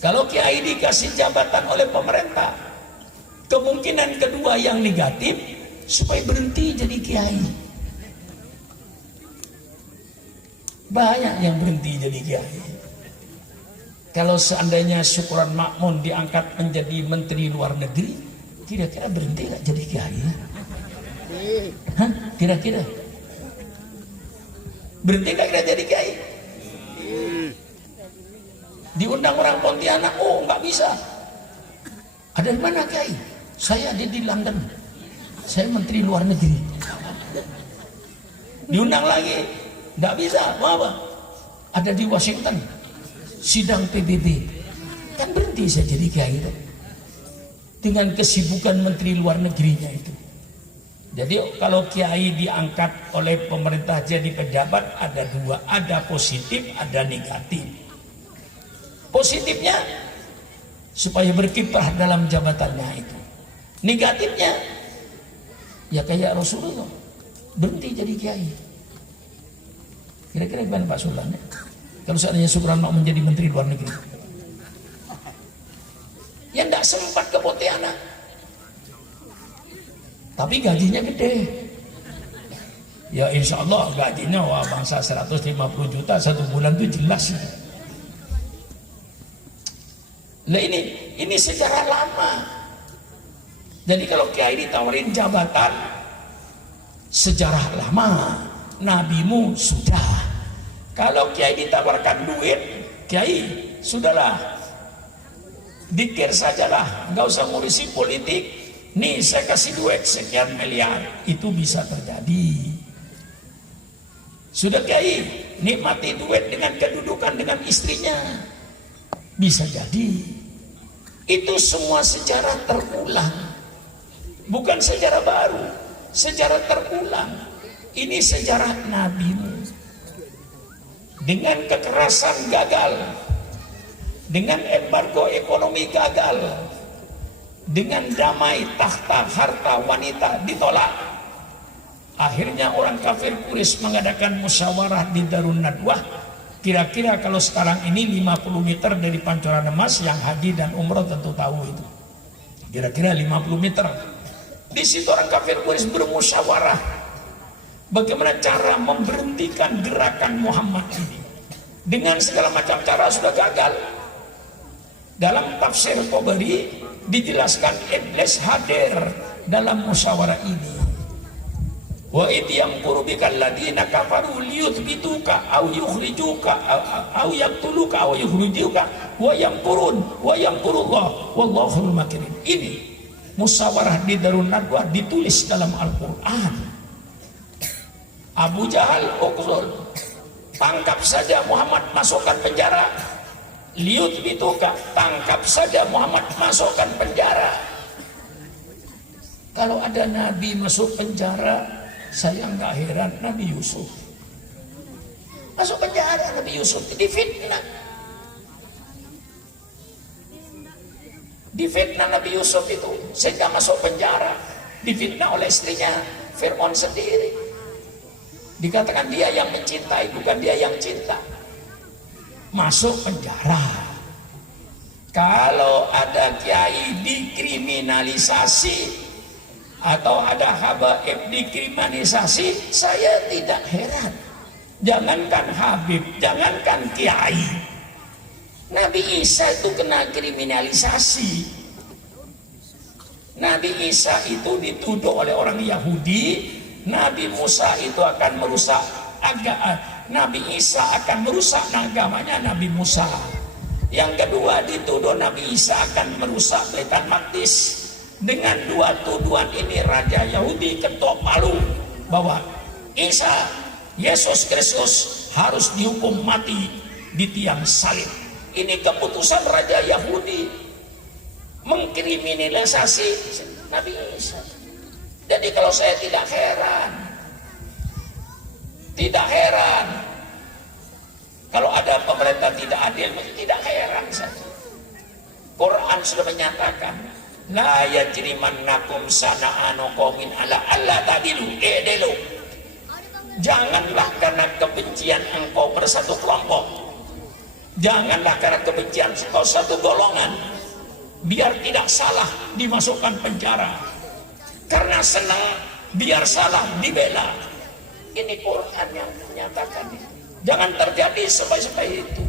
kalau kiai dikasih jabatan oleh pemerintah, kemungkinan kedua yang negatif, supaya berhenti jadi kiai. Banyak yang berhenti jadi kiai. Kalau seandainya Syukron Makmun diangkat menjadi menteri luar negeri, kira-kira berhenti nggak jadi kiai? Hah? Kira-kira berhenti nggak kira jadi kiai? Diundang orang Pontianak, oh nggak bisa. Ada di mana kiai? Saya ada di London. Saya menteri luar negeri. Diundang lagi, nggak bisa. Mau apa? Ada di Washington, sidang PBB. Kan berhenti saya jadi kiai itu dengan kesibukan menteri luar negerinya itu. Jadi kalau kiai diangkat oleh pemerintah jadi pejabat ada dua, ada positif, ada negatif. Positifnya supaya berkiprah dalam jabatannya itu. Negatifnya ya kayak Rasulullah berhenti jadi kiai. Kira-kira gimana Pak Sultan ya? Kalau seandainya Syukron Makmun menjadi menteri luar negeri, ya tidak sempat ke Pontianak, tapi gajinya gede. Ya insya Allah gajinya wah bangsa 150 juta satu bulan itu jelas. Nah ini sejarah lama. Jadi kalau kiai ditawarin jabatan, sejarah lama, nabimu sudah. Kalau kiai ditawarkan duit, kiai sudahlah, dikir sajalah, nggak usah ngurusi politik. Nih saya kasih duit sekian miliar, itu bisa terjadi. Sudah kiai nikmati duit dengan kedudukan dengan istrinya, bisa jadi. Itu semua sejarah terulang, bukan sejarah baru, sejarah terulang. Ini sejarah nabimu. Dengan kekerasan gagal, dengan embargo ekonomi gagal, dengan damai tahta harta wanita ditolak. Akhirnya orang kafir Quraisy mengadakan musyawarah di Darun Nadwah. Kira-kira kalau sekarang ini 50 meter dari Pancoran Emas, yang haji dan umroh tentu tahu itu. Kira-kira 50 meter. Di situ orang kafir Quraisy bermusyawarah bagaimana cara memberhentikan gerakan Muhammad ini. Dengan segala macam cara sudah gagal. Dalam tafsir Tabari dijelaskan iblis hadir dalam musyawarah ini. Wa idyamkuru bikal ladina kafaru liyuthbituka aw yukhrijuka aw yaqtuluka aw yukhrijuka wa yamkurullah wallahu makirin. Ini musyawarah di Darun Nadwah ditulis dalam Al-Qur'an. Abu Jahal uqsul, tangkap saja Muhammad, masukkan penjara. Liut bituka, tangkap saja Muhammad, masukkan penjara. Kalau ada nabi masuk penjara, saya nggak heran. Nabi Yusuf Masuk penjara, Nabi Yusuf difitnah. Difitnah Nabi Yusuf itu sehingga masuk penjara. Difitnah oleh istrinya Fir'aun sendiri. Dikatakan dia yang mencintai, bukan dia yang cinta. masuk penjara. Kalau ada kiai dikriminalisasi atau ada habaib dikriminalisasi, saya tidak heran. Jangankan habib, jangankan kiai, Nabi Isa itu kena kriminalisasi. Nabi Isa itu dituduh oleh orang Yahudi, Nabi Musa itu akan merusak agama, Nabi Isa akan merusak agamanya Nabi Musa. Yang kedua, dituduh Nabi Isa akan merusak Baitul Maqdis. Dengan dua tuduhan ini Raja Yahudi ketok palu bahwa Isa, Yesus Kristus harus dihukum mati di tiang salib. Ini keputusan Raja Yahudi mengkriminalisasi Nabi Isa. Jadi kalau saya tidak heran kalau ada pemerintah tidak adil, tidak heran saja. Quran sudah menyatakan, la yajrimannakum sana'anu qaumin ala alla tadilu i'dilu. Janganlah karena kebencian engkau bersatu kelompok, janganlah karena kebencian engkau satu golongan, biar tidak salah dimasukkan penjara, karena senang biar salah dibela. Ini Quran yang menyatakan itu. Jangan terjadi sebaik-baik itu.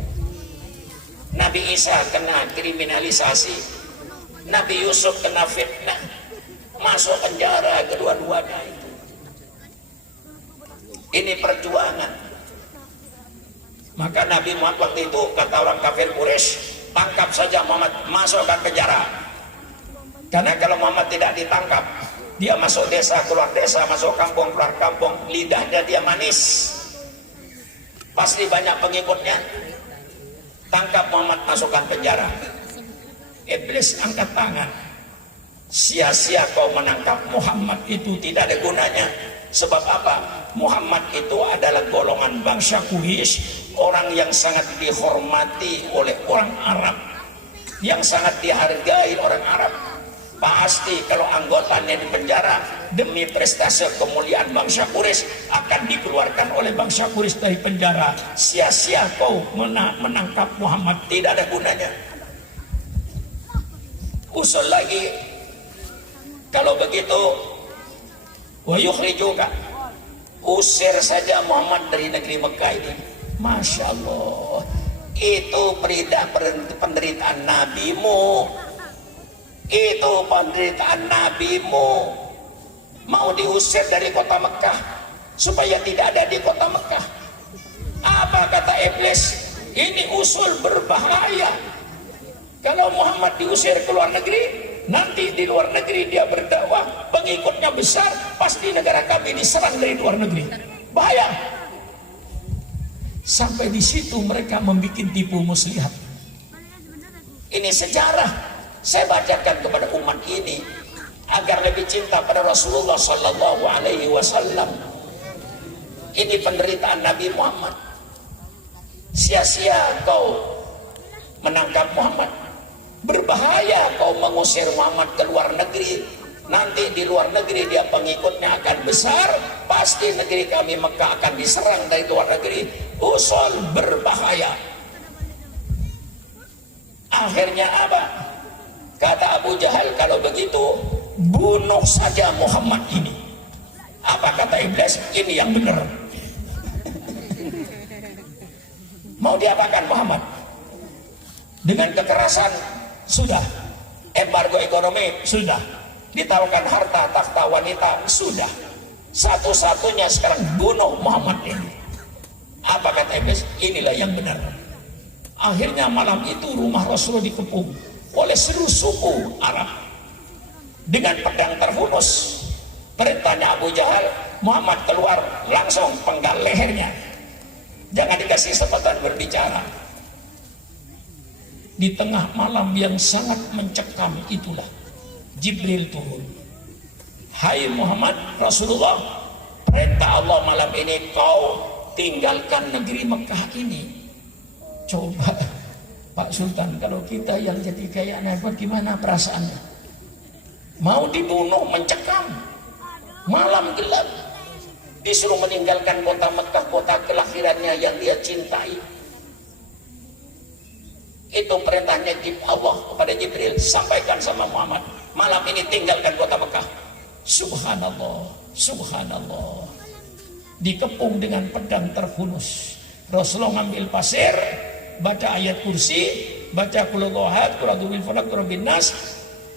Nabi Isa kena kriminalisasi, Nabi Yusuf kena fitnah, masuk penjara kedua-duanya itu. Ini perjuangan. Maka Nabi Muhammad waktu itu kata orang kafir Quraisy, tangkap saja Muhammad, masukkan penjara. Karena kalau Muhammad tidak ditangkap, dia masuk desa, keluar desa, masuk kampung, keluar kampung, lidahnya dia manis, pasti banyak pengikutnya. Tangkap Muhammad, masukkan penjara. Iblis angkat tangan, sia-sia kau menangkap Muhammad, itu tidak ada gunanya. Sebab apa? Muhammad itu adalah golongan bangsa Quraisy, orang yang sangat dihormati oleh orang Arab, yang sangat dihargai orang Arab. Pasti kalau anggotanya di penjara demi prestasi kemuliaan bangsa Quraisy akan dikeluarkan oleh bangsa Quraisy dari penjara. Sia-sia kau menangkap Muhammad, tidak ada gunanya. Usul lagi, kalau begitu wa yukhrijuka, usir saja Muhammad dari negeri Mekah ini. Masya Allah, itu penderitaan nabimu, itu penderitaan nabimu. Mau diusir dari kota Mekah supaya tidak ada di kota Mekah. Apa kata iblis? Ini usul berbahaya. Kalau Muhammad diusir ke luar negeri, nanti di luar negeri dia berdakwah, pengikutnya besar, pasti negara kami diserang dari luar negeri. Bahaya. Sampai di situ mereka membuat tipu muslihat. Ini sejarah. Saya bacakan kepada umat ini agar lebih cinta pada Rasulullah Sallallahu Alaihi Wasallam. Ini penderitaan Nabi Muhammad. Sia-sia kau menangkap Muhammad, berbahaya kau mengusir Muhammad ke luar negeri. Nanti di luar negeri dia pengikutnya akan besar, pasti negeri kami Mekah akan diserang dari luar negeri. Usul berbahaya. Akhirnya apa? Kata Abu Jahal, kalau begitu bunuh saja Muhammad ini. Apa kata iblis? Ini yang benar. Mau diapakan Muhammad? Dengan kekerasan sudah, embargo ekonomi sudah, ditawarkan harta takhta wanita sudah, satu-satunya sekarang bunuh Muhammad ini. Apa kata iblis? Inilah yang benar. Akhirnya malam itu rumah Rasulullah dikepung oleh seluruh suku Arab dengan pedang terhunus. Perintahnya Abu Jahal, Muhammad keluar, langsung penggal lehernya. Jangan dikasih kesempatan berbicara. Di tengah malam yang sangat mencekam itulah Jibril turun. Hai Muhammad Rasulullah, perintah Allah malam ini kau tinggalkan negeri Mekah ini. Coba Pak Sultan, kalau kita yang jadi kayak Nabi gimana perasaannya? Mau dibunuh, mencekam, malam gelap, disuruh meninggalkan kota Mekah, kota kelahirannya yang dia cintai. Itu perintahnya Allah kepada Jibril, sampaikan sama Muhammad, malam ini tinggalkan kota Mekah. Subhanallah, subhanallah. Dikepung dengan pedang terhunus. Rasulullah ngambil pasir, baca ayat kursi, baca qul huwallahu ahad, qul a'udzu birabbil falaq, qul rabbin nas,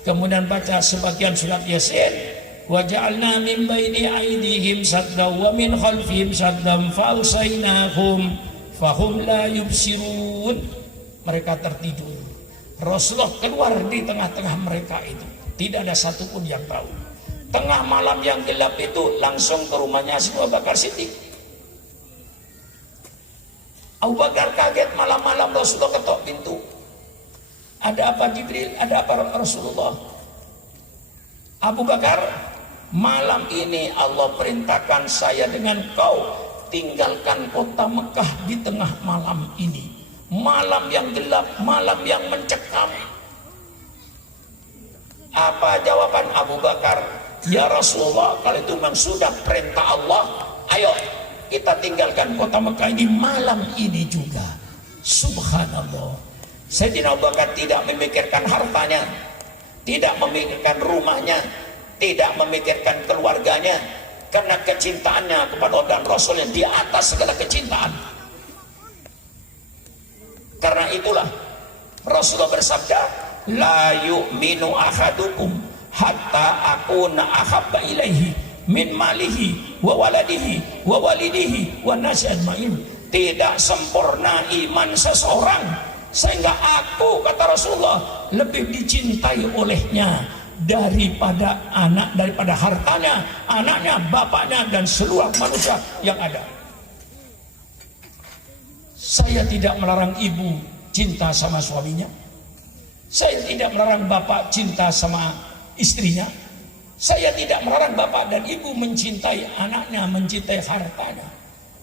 kemudian baca sebagian surat Yasin. Wa ja'alna min baini aydihim saddan wa min khalfihim saddan fa'alsaynahum fahum la yubsirun. Mereka tertidur. Rasulullah keluar di tengah-tengah mereka itu. Tidak ada satupun yang tahu. Tengah malam yang gelap itu langsung ke rumahnya Abu Bakar Siddiq. Abu Bakar kaget, malam-malam Rasulullah ketok pintu. Ada apa Jibril? Ada apa Rasulullah? Abu Bakar, malam ini Allah perintahkan saya dengan kau tinggalkan kota Mekah di tengah malam ini. Malam yang gelap, malam yang mencekam. Apa jawaban Abu Bakar? Ya Rasulullah, kalau itu memang sudah perintah Allah, ayo kita tinggalkan kota Mekah ini malam ini juga. Subhanallah. Sayyidina Abu Bakar tidak memikirkan hartanya, tidak memikirkan rumahnya, tidak memikirkan keluarganya, karena kecintaannya kepada Allah dan Rasul yang di atas segala kecintaan. Karena itulah Rasulullah bersabda, la yu'minu ahadukum hatta akuna ahabba ilaihi min malihi wa waladihi wa walidihi wa nasi ajmain. Tidak sempurna iman seseorang sehingga aku, kata Rasulullah, lebih dicintai olehnya daripada anak, daripada hartanya, anaknya, bapaknya, dan seluruh manusia yang ada. Saya tidak melarang ibu cinta sama suaminya. Saya tidak melarang bapak cinta sama istrinya. Saya tidak melarang bapak dan ibu mencintai anaknya, mencintai hartanya.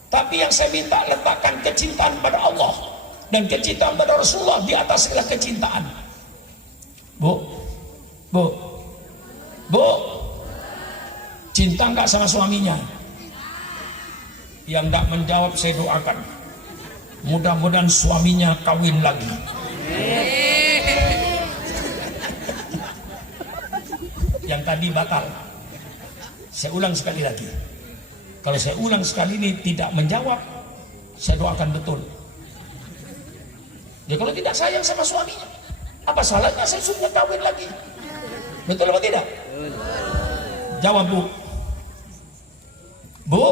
Tapi yang saya minta, letakkan kecintaan pada Allah dan kecintaan pada Rasulullah di atas segala kecintaan. Bu, bu, bu, cinta nggak sama suaminya? Yang nggak menjawab saya doakan, mudah-mudahan suaminya kawin lagi. Yang tadi batal. Saya ulang sekali lagi. Kalau saya ulang sekali ini tidak menjawab, saya doakan betul. Ya kalau tidak sayang sama suaminya, apa salahnya saya suruh kawin lagi? Betul apa tidak? Jawab bu. Bu,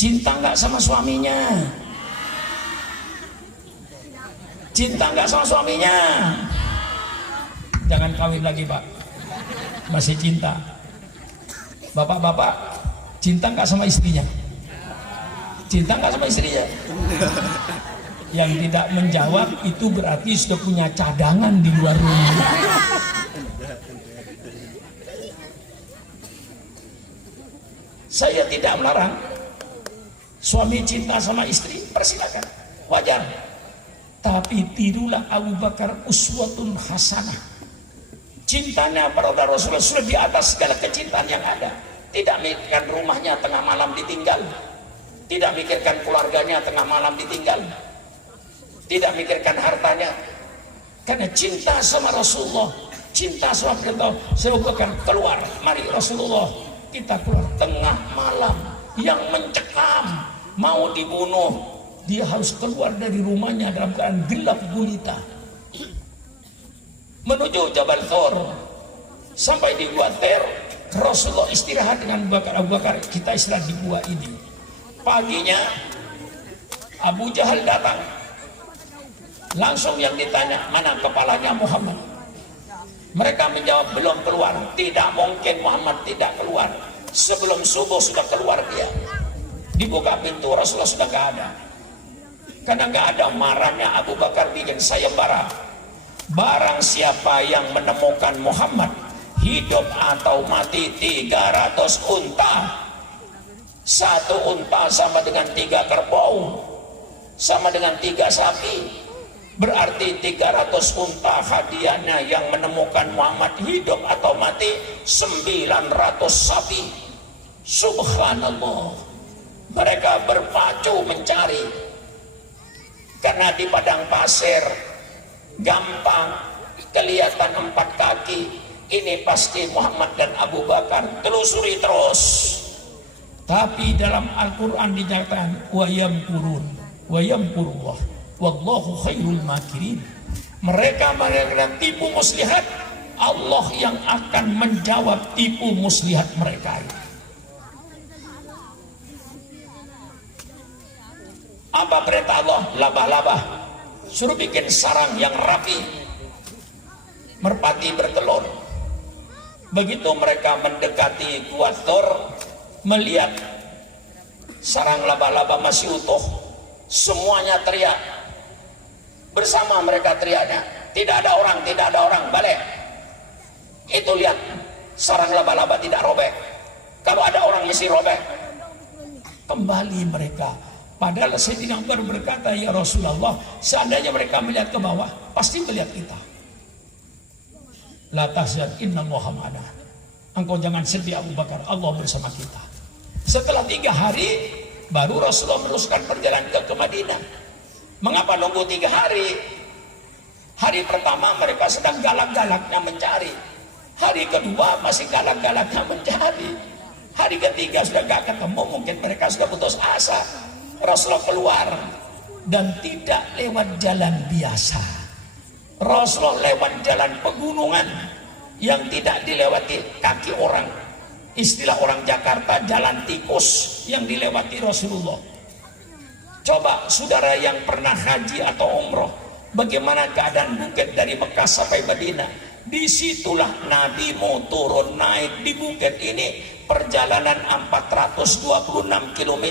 cinta nggak sama suaminya? Cinta nggak sama suaminya? Jangan kawin lagi pak, masih cinta. Bapak-bapak, cinta nggak sama istrinya? Cinta nggak sama istrinya? Yang tidak menjawab itu berarti sudah punya cadangan di luar rumah. Saya tidak melarang suami cinta sama istri, persilakan, wajar. Tapi tirulah Abu Bakar uswatun hasanah. Cintanya pada Rasulullah sudah di atas segala kecintaan yang ada. Tidak mikirkan rumahnya tengah malam ditinggal, tidak mikirkan keluarganya tengah malam ditinggal, tidak mikirkan hartanya. Karena cinta sama Rasulullah, cinta sama perintah, saya bukan keluar. Mari Rasulullah, kita keluar tengah malam yang mencekam, mau dibunuh. Dia harus keluar dari rumahnya dalam keadaan gelap gulita menuju Jabal Thor. Sampai di Gua Thor, Rasulullah istirahat dengan Abu Bakar. Kita istirahat di gua ini. Paginya Abu Jahal datang. Langsung yang ditanya, mana kepalanya Muhammad? Mereka menjawab, belum keluar. Tidak mungkin Muhammad tidak keluar. Sebelum subuh sudah keluar dia. Dibuka pintu, Rasulullah sudah nggak ada. Karena nggak ada, marahnya Abu Bakar bikin sayembara. Barang siapa yang menemukan Muhammad hidup atau mati, 300 unta. 1 unta sama dengan 3 kerbau, sama dengan 3 sapi. Berarti 300 unta hadiahnya yang menemukan Muhammad hidup atau mati 900 sapi. Subhanallah. Mereka berpacu mencari, karena di padang pasir gampang kelihatan 4 kaki. Ini pasti Muhammad dan Abu Bakar. Telusuri terus. Tapi dalam Al-Quran dinyatakan wa yamkurullah wallahu khairul makirin. Mereka tipu muslihat, Allah yang akan menjawab tipu muslihat mereka. Apa perintah Allah? Labah-labah, suruh bikin sarang yang rapi, merpati bertelur. Begitu mereka mendekati Gua Thor, melihat sarang laba-laba masih utuh, semuanya teriak. Bersama mereka teriaknya, tidak ada orang, balik. Itu lihat, sarang laba-laba tidak robek. Kalau ada orang mesti robek. Kembali mereka. Padahal Sayyidina Umar berkata, ya Rasulullah, seandainya mereka melihat ke bawah, pasti melihat kita. La tahzan innallaha ma'ana. Engkau jangan sedih Abu Bakar, Allah bersama kita. Setelah 3 hari, baru Rasulullah meneruskan perjalanan ke Madinah. Mengapa nunggu 3 hari? Hari pertama mereka sedang galak-galaknya mencari. Hari kedua masih galak-galaknya mencari. Hari ketiga sudah gak ketemu, mungkin mereka sudah putus asa. Rasulullah keluar, dan tidak lewat jalan biasa. Rasulullah lewat jalan pegunungan yang tidak dilewati kaki orang. Istilah orang Jakarta, jalan tikus yang dilewati Rasulullah. Coba saudara yang pernah haji atau umroh, bagaimana keadaan bukit dari Mekah sampai Madinah. Disitulah Nabi mau turun naik di bukit ini. Perjalanan 426 km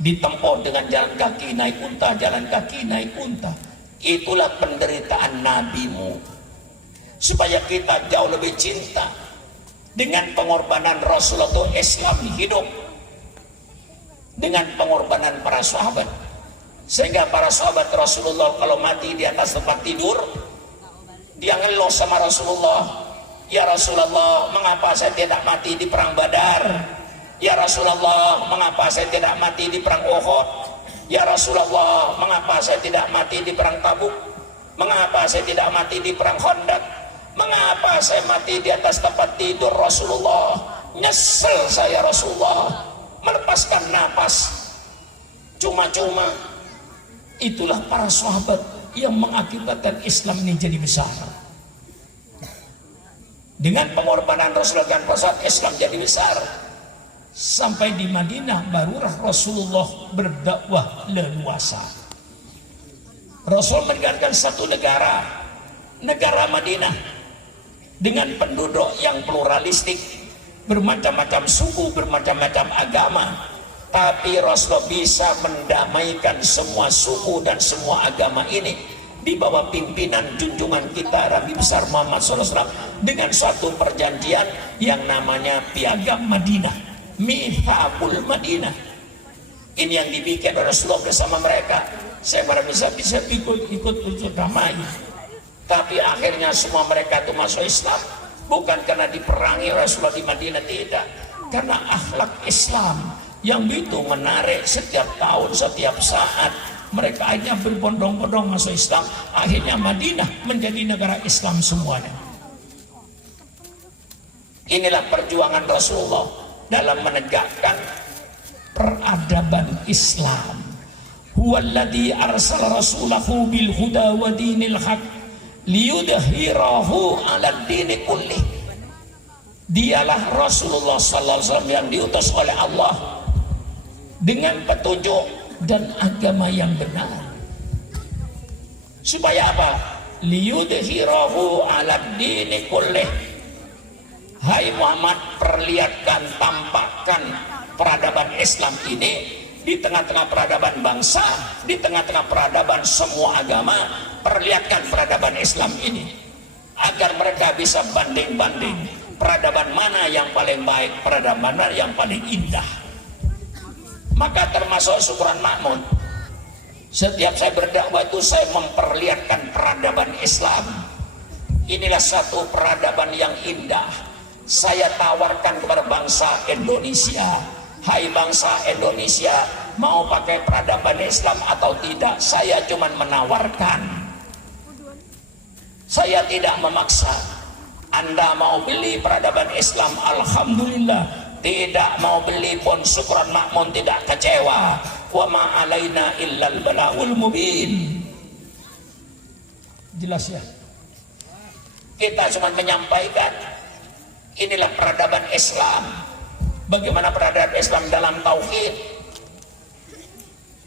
ditempuh dengan jalan kaki naik unta, jalan kaki naik unta. Itulah penderitaan nabimu, supaya kita jauh lebih cinta. Dengan pengorbanan Rasulullah itu Islam hidup, dengan pengorbanan para sahabat. Sehingga para sahabat Rasulullah kalau mati di atas tempat tidur, dia ngeluh sama Rasulullah, ya Rasulullah, mengapa saya tidak mati di perang Badar? Ya Rasulullah, mengapa saya tidak mati di perang Uhud? Ya Rasulullah, mengapa saya tidak mati di perang Tabuk? Mengapa saya tidak mati di perang Khandaq? Mengapa saya mati di atas tempat tidur Rasulullah? Nyesel saya Rasulullah, melepaskan napas cuma-cuma. Itulah para sahabat yang mengakibatkan Islam ini jadi besar. Dengan pengorbanan Rasulullah dan pesat, Islam jadi besar. Sampai di Madinah barulah Rasulullah berdakwah leluasa. Rasul meninggalkan satu negara, negara Madinah, dengan penduduk yang pluralistik, bermacam-macam suku, bermacam-macam agama. Tapi Rasulullah bisa mendamaikan semua suku dan semua agama ini di bawah pimpinan junjungan kita Nabi besar Muhammad SAW, dengan suatu perjanjian yang namanya Piagam Madinah, Mithaqul Madinah. Ini yang dibikin Rasulullah bersama mereka. Saya baru bisa ikut damai. Tapi akhirnya semua mereka itu masuk Islam, bukan karena diperangi Rasulullah di Madinah, tidak, karena akhlak Islam yang begitu menarik. Setiap tahun, setiap saat mereka hanya berbondong-bondong masuk Islam. Akhirnya Madinah menjadi negara Islam semuanya. Inilah perjuangan Rasulullah dalam menegakkan peradaban Islam. Huwallazi arsala rasulahu bil huda wa dinil haq liyudhhirahu 'alad dini kullih. Dialah Rasulullah sallallahu alaihi wasallam yang diutus oleh Allah dengan petunjuk dan agama yang benar. Supaya apa? Liyudhhirahu 'alad dini kullih. Hai Muhammad, perlihatkan, tampakkan peradaban Islam ini, di tengah-tengah peradaban bangsa, di tengah-tengah peradaban semua agama, perlihatkan peradaban Islam ini agar mereka bisa banding-banding peradaban mana yang paling baik, peradaban mana yang paling indah. Maka termasuk syukuran makmun, setiap saya berdakwah itu saya memperlihatkan peradaban Islam. Inilah satu peradaban yang indah. Saya tawarkan kepada bangsa Indonesia, hai bangsa Indonesia, mau pakai peradaban Islam atau tidak? Saya cuma menawarkan, saya tidak memaksa. Anda mau beli peradaban Islam, alhamdulillah. Tidak mau beli pun syukuran makmun, tidak kecewa. Wa ma alaina illal balaul mubin. Jelas ya? Kita cuma menyampaikan inilah peradaban Islam. Bagaimana peradaban Islam dalam tauhid,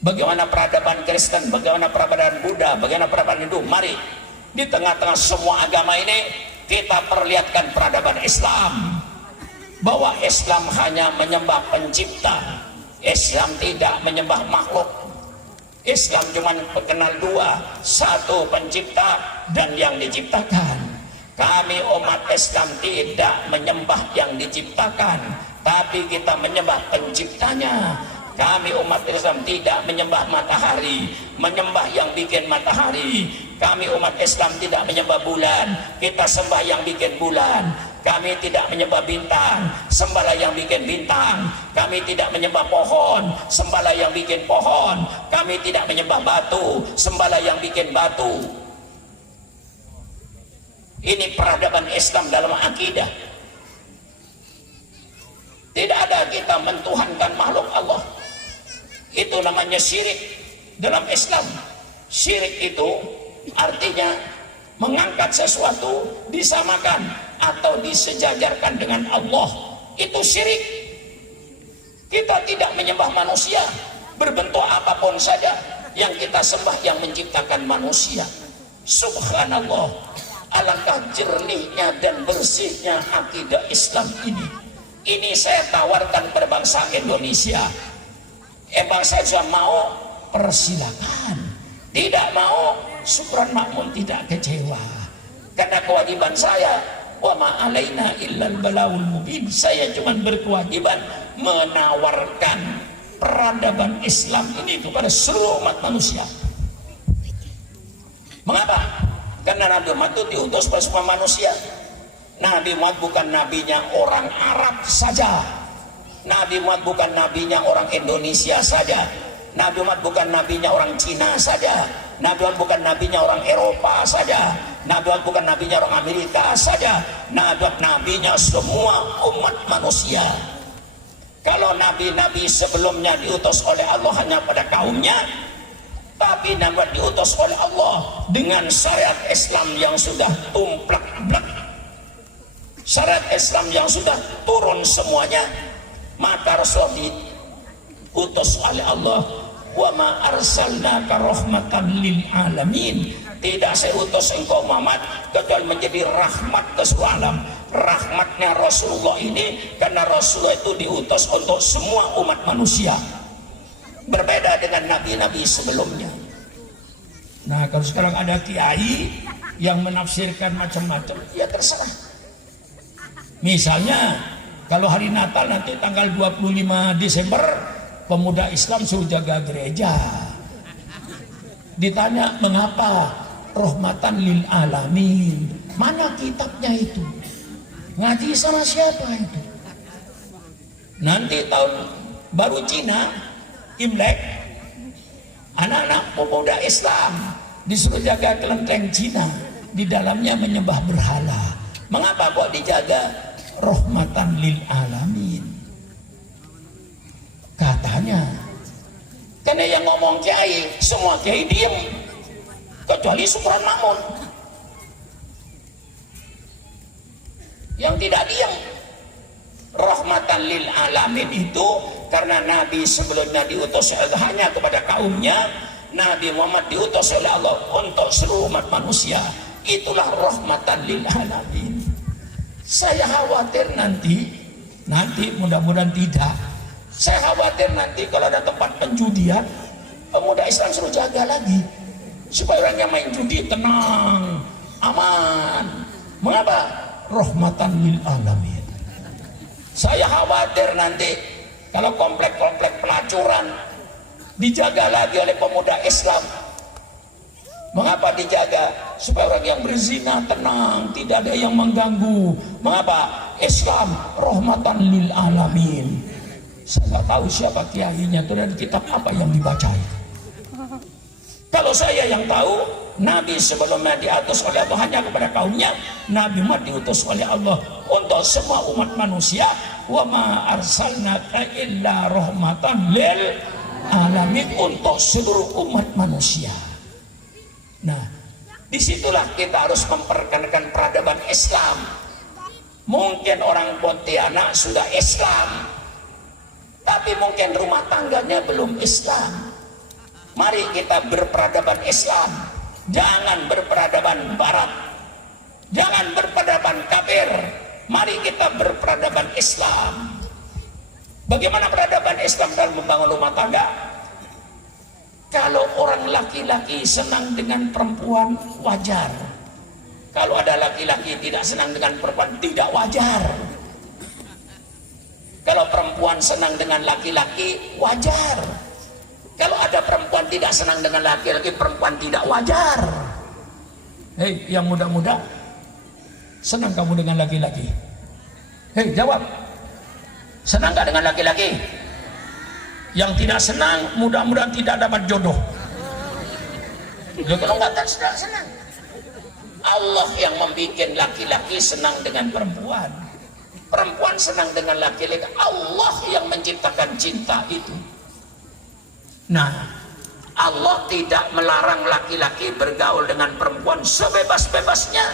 bagaimana peradaban Kristen, bagaimana peradaban Buddha, bagaimana peradaban Hindu. Mari di tengah-tengah semua agama ini kita perlihatkan peradaban Islam, bahwa Islam hanya menyembah pencipta. Islam tidak menyembah makhluk. Islam cuma kenal dua, satu pencipta dan yang diciptakan. Kami umat Islam tidak menyembah yang diciptakan, tapi kita menyembah penciptanya. Kami umat Islam tidak menyembah matahari, menyembah yang bikin matahari. Kami umat Islam tidak menyembah bulan, kita sembah yang bikin bulan. Kami tidak menyembah bintang, sembahlah yang bikin bintang. Kami tidak menyembah pohon, sembahlah yang bikin pohon. Kami tidak menyembah batu, sembahlah yang bikin batu. Ini peradaban Islam dalam akidah. Tidak ada kita mentuhankan makhluk Allah. Itu namanya syirik dalam Islam. Syirik itu artinya mengangkat sesuatu, disamakan atau disejajarkan dengan Allah. Itu syirik. Kita tidak menyembah manusia berbentuk apapun saja. Yang kita sembah yang menciptakan manusia. Subhanallah, alangkah jernihnya dan bersihnya akidah Islam ini. Ini saya tawarkan pada bangsa Indonesia. Bangsa Islam mau, persilakan. Tidak mau, syukuran makmun, tidak kecewa. Karena kewajiban saya, wa ma alaina illal balaul mubin. Saya cuma berkewajiban menawarkan peradaban Islam ini kepada seluruh umat manusia. Mengapa? Karena Nabi Muhammad itu diutus pada semua manusia. Nabi Muhammad bukan nabinya orang Arab saja. Nabi Muhammad bukan nabinya orang Indonesia saja. Nabi Muhammad bukan nabinya orang Cina saja. Nabi Muhammad bukan nabinya orang Eropa saja. Nabi Muhammad bukan nabinya orang Amerika saja. Nabi Muhammad nabinya semua umat manusia. Kalau nabi-nabi sebelumnya diutus oleh Allah hanya pada kaumnya, tapi Nabi Muhammad diutus oleh Allah dengan syariat Islam yang sudah tumplak-blak, syariat Islam yang sudah turun semuanya. Maka Rasul diutus oleh Allah, wa ma arsalnaka rahmatan lil alamin. Tidak saya utus engkau Muhammad kecuali menjadi rahmat ke seluruh alam. Rahmatnya Rasulullah ini karena Rasulullah itu diutus untuk semua umat manusia, berbeda dengan nabi-nabi sebelumnya. Nah, kalau sekarang ada kiai yang menafsirkan macam-macam, ya terserah. Misalnya kalau hari Natal nanti tanggal 25 Desember, pemuda Islam suruh jaga gereja. Ditanya mengapa rahmatan lil alamin, mana kitabnya itu? Ngaji sama siapa itu? Nanti tahun baru Cina, Imlek, anak-anak pemuda Islam disuruh jaga kelenteng Cina, di dalamnya menyembah berhala. Mengapa kok dijaga? Rahmatan lil alamin. Katanya, karena yang ngomong kiai, semua kiai diem, kecuali syukuran makmun. Yang tidak diam, rahmatan lil alamin itu karena Nabi sebelumnya diutus hanya kepada kaumnya. Nabi Muhammad diutus oleh Allah untuk seluruh umat manusia. Itulah rahmatan lil alamin. Saya khawatir nanti mudah-mudahan tidak, Saya khawatir nanti kalau ada tempat penjudian, pemuda Islam suruh jaga lagi supaya orang yang main judi tenang, aman. Mengapa? Rahmatan lil alamin. Saya khawatir nanti kalau komplek-komplek pelacuran dijaga lagi oleh pemuda Islam. Mengapa dijaga? Supaya orang yang berzina tenang, tidak ada yang mengganggu. Mengapa? Islam rahmatan lil alamin. Saya nggak tahu siapa kiainya itu dan kitab apa yang dibaca. Kalau saya yang tahu, Nabi sebelumnya diutus oleh Allah hanya kepada kaumnya. Nabi Muhammad diutus oleh Allah untuk semua umat manusia. Wa ma arsalnaka illa rahmatan lil alamin, untuk seluruh umat manusia. Nah, disitulah kita harus memperkenalkan peradaban Islam. Mungkin orang Pontianak sudah Islam, tapi mungkin rumah tangganya belum Islam. Mari kita berperadaban Islam, jangan berperadaban Barat, jangan berperadaban kafir. Mari kita berperadaban Islam. Bagaimana peradaban Islam dalam membangun rumah tangga? Kalau orang laki-laki senang dengan perempuan, wajar. Kalau ada laki-laki tidak senang dengan perempuan, tidak wajar. Kalau perempuan senang dengan laki-laki, wajar. Kalau ada perempuan tidak senang dengan laki-laki, perempuan tidak wajar. Hei, yang muda-muda, senang kamu dengan laki-laki? Hei, jawab. Senang gak dengan laki-laki? Yang tidak senang, mudah-mudahan tidak dapat jodoh. Kalau nggak senang. Allah yang membuat laki-laki senang dengan perempuan, perempuan senang dengan laki-laki. Allah yang menciptakan cinta itu. Nah, Allah tidak melarang laki-laki bergaul dengan perempuan sebebas-bebasnya.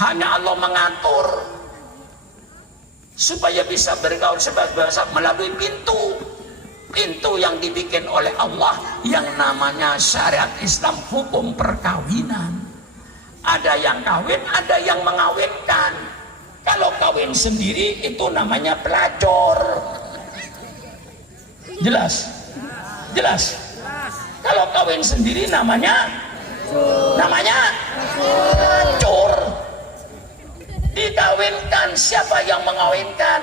Hanya Allah mengatur supaya bisa bergaul sebebas melalui pintu yang dibikin oleh Allah yang namanya syariat Islam, hukum perkawinan. Ada yang kawin, ada yang mengawinkan. Kalau kawin sendiri itu namanya pelacur. Jelas? Kalau kawin sendiri namanya pelacur. Dikawinkan, siapa yang mengawinkan?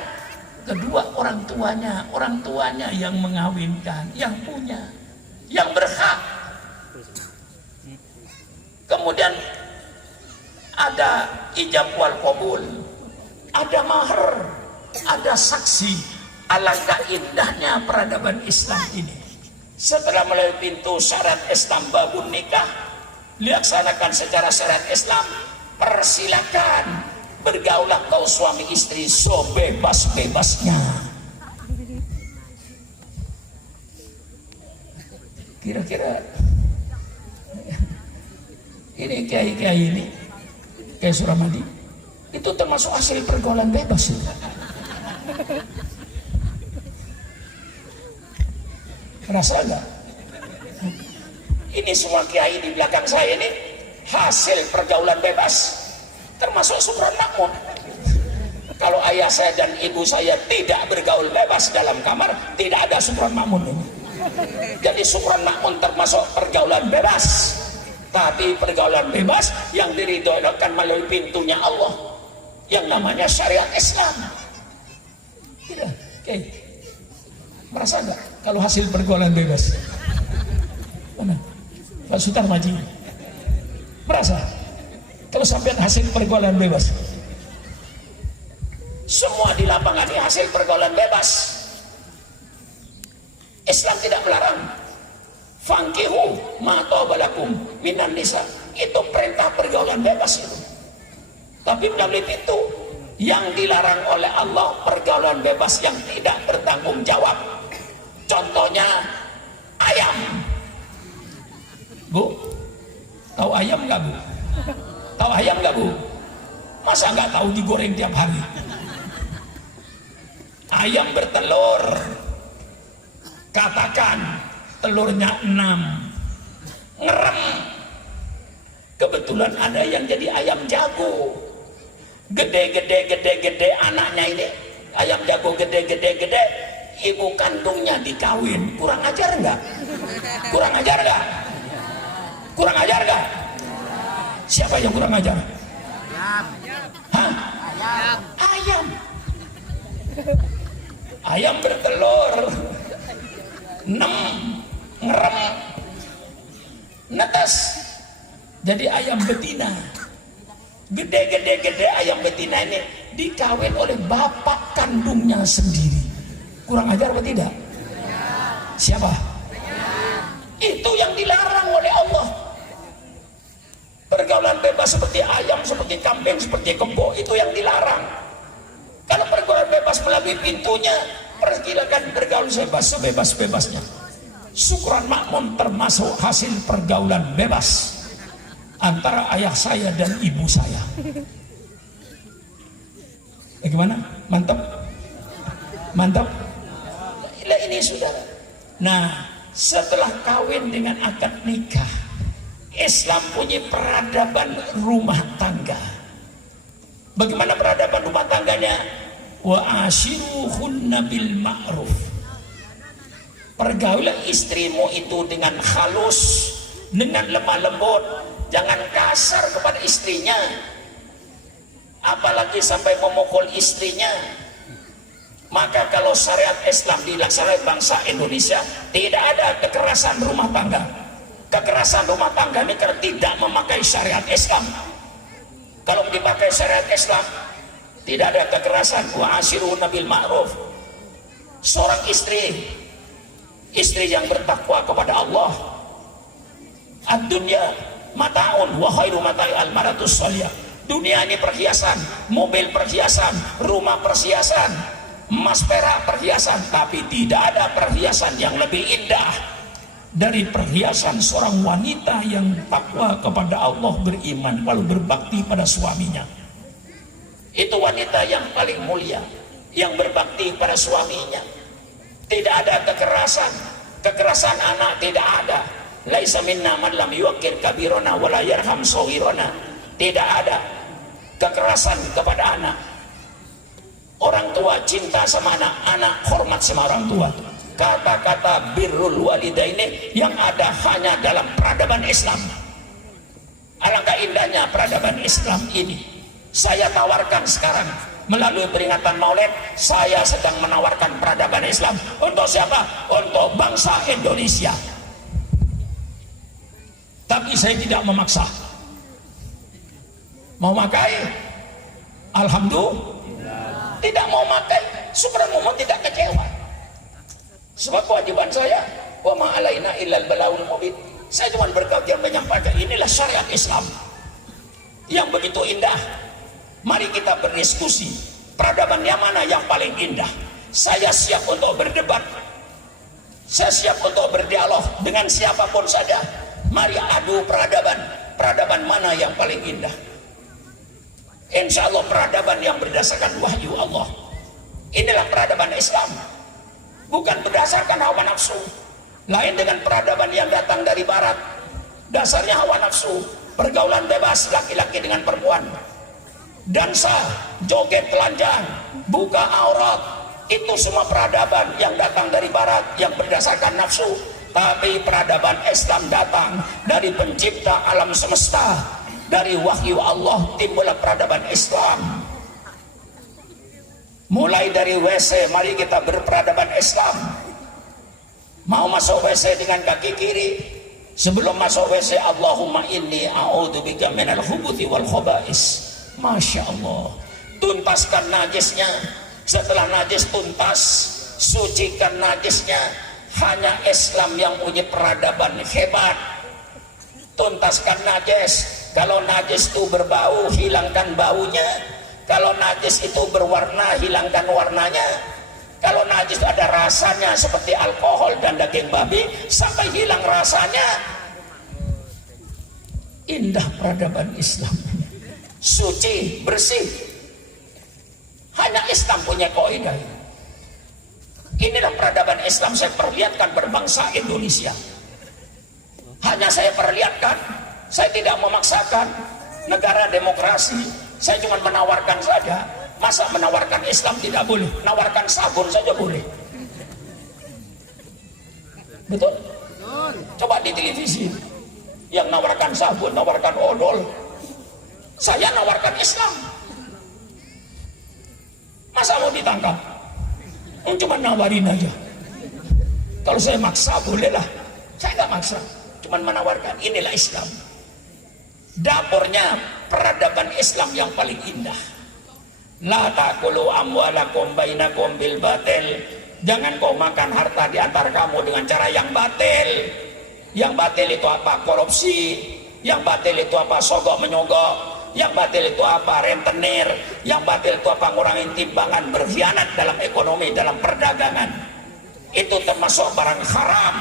Kedua orang tuanya yang mengawinkan, yang punya, yang berhak. Kemudian ada ijab wal qabul, ada mahar, ada saksi. Alangkah indahnya peradaban Islam ini. Setelah melalui pintu syarat Islam babun nikah, dilaksanakan secara syariat Islam, persilakan bergaulah kau suami istri sebebas-bebasnya. Kira-kira ini kiai-kiai ini, kiai Suramadi, itu termasuk hasil pergaulan bebas itu. Rasa enggak? Ini semua kiai di belakang saya ini hasil pergaulan bebas, termasuk Supron Makmun. Kalau ayah saya dan ibu saya tidak bergaul bebas dalam kamar, tidak ada Supron Makmun ini. Jadi Supron Makmun termasuk pergaulan bebas, tapi pergaulan bebas yang diridhokan melalui pintunya Allah yang namanya syariat Islam. Tidak, oke. Merasa enggak kalau hasil pergaulan bebas? Mana? Pak Sutar Maji merasa kalau sampai hasil pergaulan bebas? Semua di lapangan ini hasil pergaulan bebas. Islam tidak melarang. Fankihu ma tabalakum minan nisa, itu perintah pergaulan bebas itu. Tapi melalui pintu yang dilarang oleh Allah, pergaulan bebas yang tidak bertanggung jawab. Contohnya ayam. Bu, tahu ayam nggak bu? Tahu ayam nggak bu? Masa nggak tahu digoreng tiap hari? Ayam bertelur, katakan telurnya 6, ngerem. Kebetulan ada yang jadi ayam jago, gede anaknya ini, ayam jago gede. ibu kandungnya dikawin, kurang ajar nggak? Kurang ajar nggak? Kurang ajar nggak? Siapa yang kurang ajar? Hah? Ayam. Ayam bertelur 6 ngerem netes jadi ayam betina. Gede ayam betina ini dikawin oleh bapak kandungnya sendiri. Kurang ajar apa tidak? Siapa? Itu yang dilarang oleh Allah. Pergaulan bebas seperti ayam, seperti kambing, seperti kebo, itu yang dilarang. Kalau pergaulan bebas melalui pintunya, persilakan bergaul bebas sebebas-bebasnya. Syukran makmum termasuk hasil pergaulan bebas antara ayah saya dan ibu saya. Bagaimana? Mantap? Mantap? Nah, ini saudara. Nah, setelah kawin dengan akad nikah, Islam punya peradaban rumah tangga. Bagaimana peradaban rumah tangganya? Wa ashiruhunna bil ma'ruf. Pergaulan istrimu itu dengan halus, dengan lemah lembut, jangan kasar kepada istrinya, apalagi sampai memukul istrinya. Maka kalau syariat Islam dilaksanakan bangsa Indonesia, tidak ada kekerasan rumah tangga. Kekerasan rumah tangga ini karena tidak memakai syariat Islam. Kalau dipakai syariat Islam, tidak ada kekerasan. Wa ashiruhunna bil ma'ruf. Seorang istri yang bertakwa kepada Allah, ad-dunya mataun wa khairu mata'i al-maratus sholiyah. Dunia ini perhiasan, mobil perhiasan, rumah perhiasan, emas perak perhiasan, tapi tidak ada perhiasan yang lebih indah dari perhiasan seorang wanita yang takwa kepada Allah, beriman lalu berbakti pada suaminya. Itu wanita yang paling mulia, yang berbakti pada suaminya. Tidak ada kekerasan anak tidak ada. Laisa minna man lam yuqir kabirona wala yarham shaghirona. Tidak ada kekerasan kepada anak. Orang tua cinta sama anak, anak hormat sama orang tua. Kata-kata birrul walidaini yang ada hanya dalam peradaban Islam. Alangkah indahnya peradaban Islam ini. Saya tawarkan sekarang melalui peringatan Maulid, saya sedang menawarkan peradaban Islam. Untuk siapa? Untuk bangsa Indonesia. Tapi saya tidak memaksa. Mau makai? Alhamdulillah. Tidak mau makai, subhanallah, tidak kecewa. Sebab kewajiban saya, wa ma alaina illal balaul mubin. Saya cuma berkajian menyampaikan inilah syariat Islam yang begitu indah. Mari kita berdiskusi, peradaban yang mana yang paling indah. Saya siap untuk berdebat, saya siap untuk berdialog dengan siapapun saja. Mari adu peradaban mana yang paling indah. Insya Allah peradaban yang berdasarkan wahyu Allah. Inilah peradaban Islam, bukan berdasarkan hawa nafsu. Lain dengan peradaban yang datang dari barat, dasarnya hawa nafsu, pergaulan bebas laki-laki dengan perempuan, dansa, joget telanjang, buka aurat, itu semua peradaban yang datang dari barat yang berdasarkan nafsu. Tapi peradaban Islam datang dari pencipta alam semesta, dari wahyu Allah timbullah peradaban Islam. Mulai dari WC, mari kita berperadaban Islam. Mau masuk WC dengan kaki kiri, sebelum masuk WC, Allahumma inni a'udzubika minal khubuthi wal khaba'is. Masya Allah, tuntaskan najisnya. Setelah najis tuntas, sucikan najisnya. Hanya Islam yang punya peradaban hebat. Tuntaskan najis. Kalau najis itu berbau, hilangkan baunya. Kalau najis itu berwarna, hilangkan warnanya. Kalau najis ada rasanya seperti alkohol dan daging babi, sampai hilang rasanya. Indah peradaban Islam, suci, bersih. Hanya Islam punya kaidah. Inilah peradaban Islam saya perlihatkan berbangsa Indonesia. Hanya saya perlihatkan, saya tidak memaksakan. Negara demokrasi, saya cuma menawarkan saja. Masa menawarkan Islam tidak boleh? Menawarkan sabun saja boleh. Betul? Coba di televisi yang nawarkan sabun, nawarkan odol, saya nawarkan Islam. Masa mau ditangkap? Cuma nawarin aja. Kalau saya maksa bolehlah, saya nggak maksa, cuma menawarkan inilah Islam. Dapurnya peradaban Islam yang paling indah. La taqulu amwalakum bainakum bil batil. Jangan kau makan harta di antara kamu dengan cara yang batil. Yang batil itu apa? Korupsi. Yang batil itu apa? Sogok menyogok. Yang batil itu apa? Rentenir. Yang batil itu apa? Ngurangin timbangan, berkhianat dalam ekonomi, dalam perdagangan. Itu termasuk barang haram.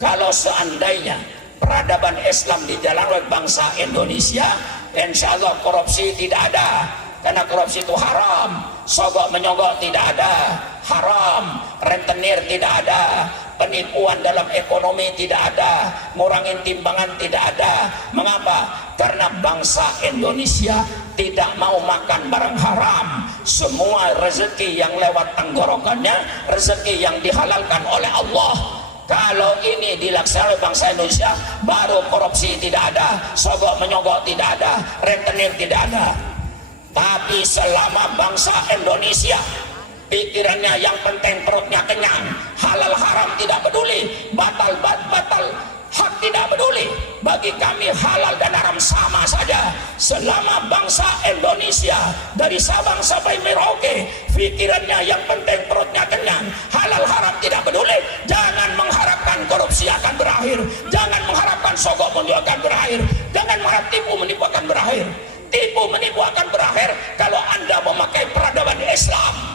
Kalau seandainya peradaban Islam dijalankan oleh bangsa Indonesia, insya Allah korupsi tidak ada, karena korupsi itu haram. Sogok menyogok tidak ada, haram. Rentenir tidak ada, penipuan dalam ekonomi tidak ada, ngurangin timbangan tidak ada. Mengapa? Karena bangsa Indonesia tidak mau makan barang haram. Semua rezeki yang lewat tenggorokannya, rezeki yang dihalalkan oleh Allah. Kalau ini dilaksanakan oleh bangsa Indonesia, baru korupsi tidak ada, sogok menyogok tidak ada, rentenir tidak ada. Tapi selama bangsa Indonesia pikirannya yang penting perutnya kenyang, halal haram tidak peduli, batal hak tidak peduli, bagi kami halal dan haram sama saja. Selama bangsa Indonesia dari Sabang sampai Merauke pikirannya yang penting perutnya kenyang, halal haram tidak peduli, jangan mengharapkan korupsi akan berakhir, jangan mengharapkan sogok menyogok akan berakhir, jangan mengharap tipu menipu akan berakhir. Tipu menipu akan berakhir kalau Anda memakai peradaban Islam.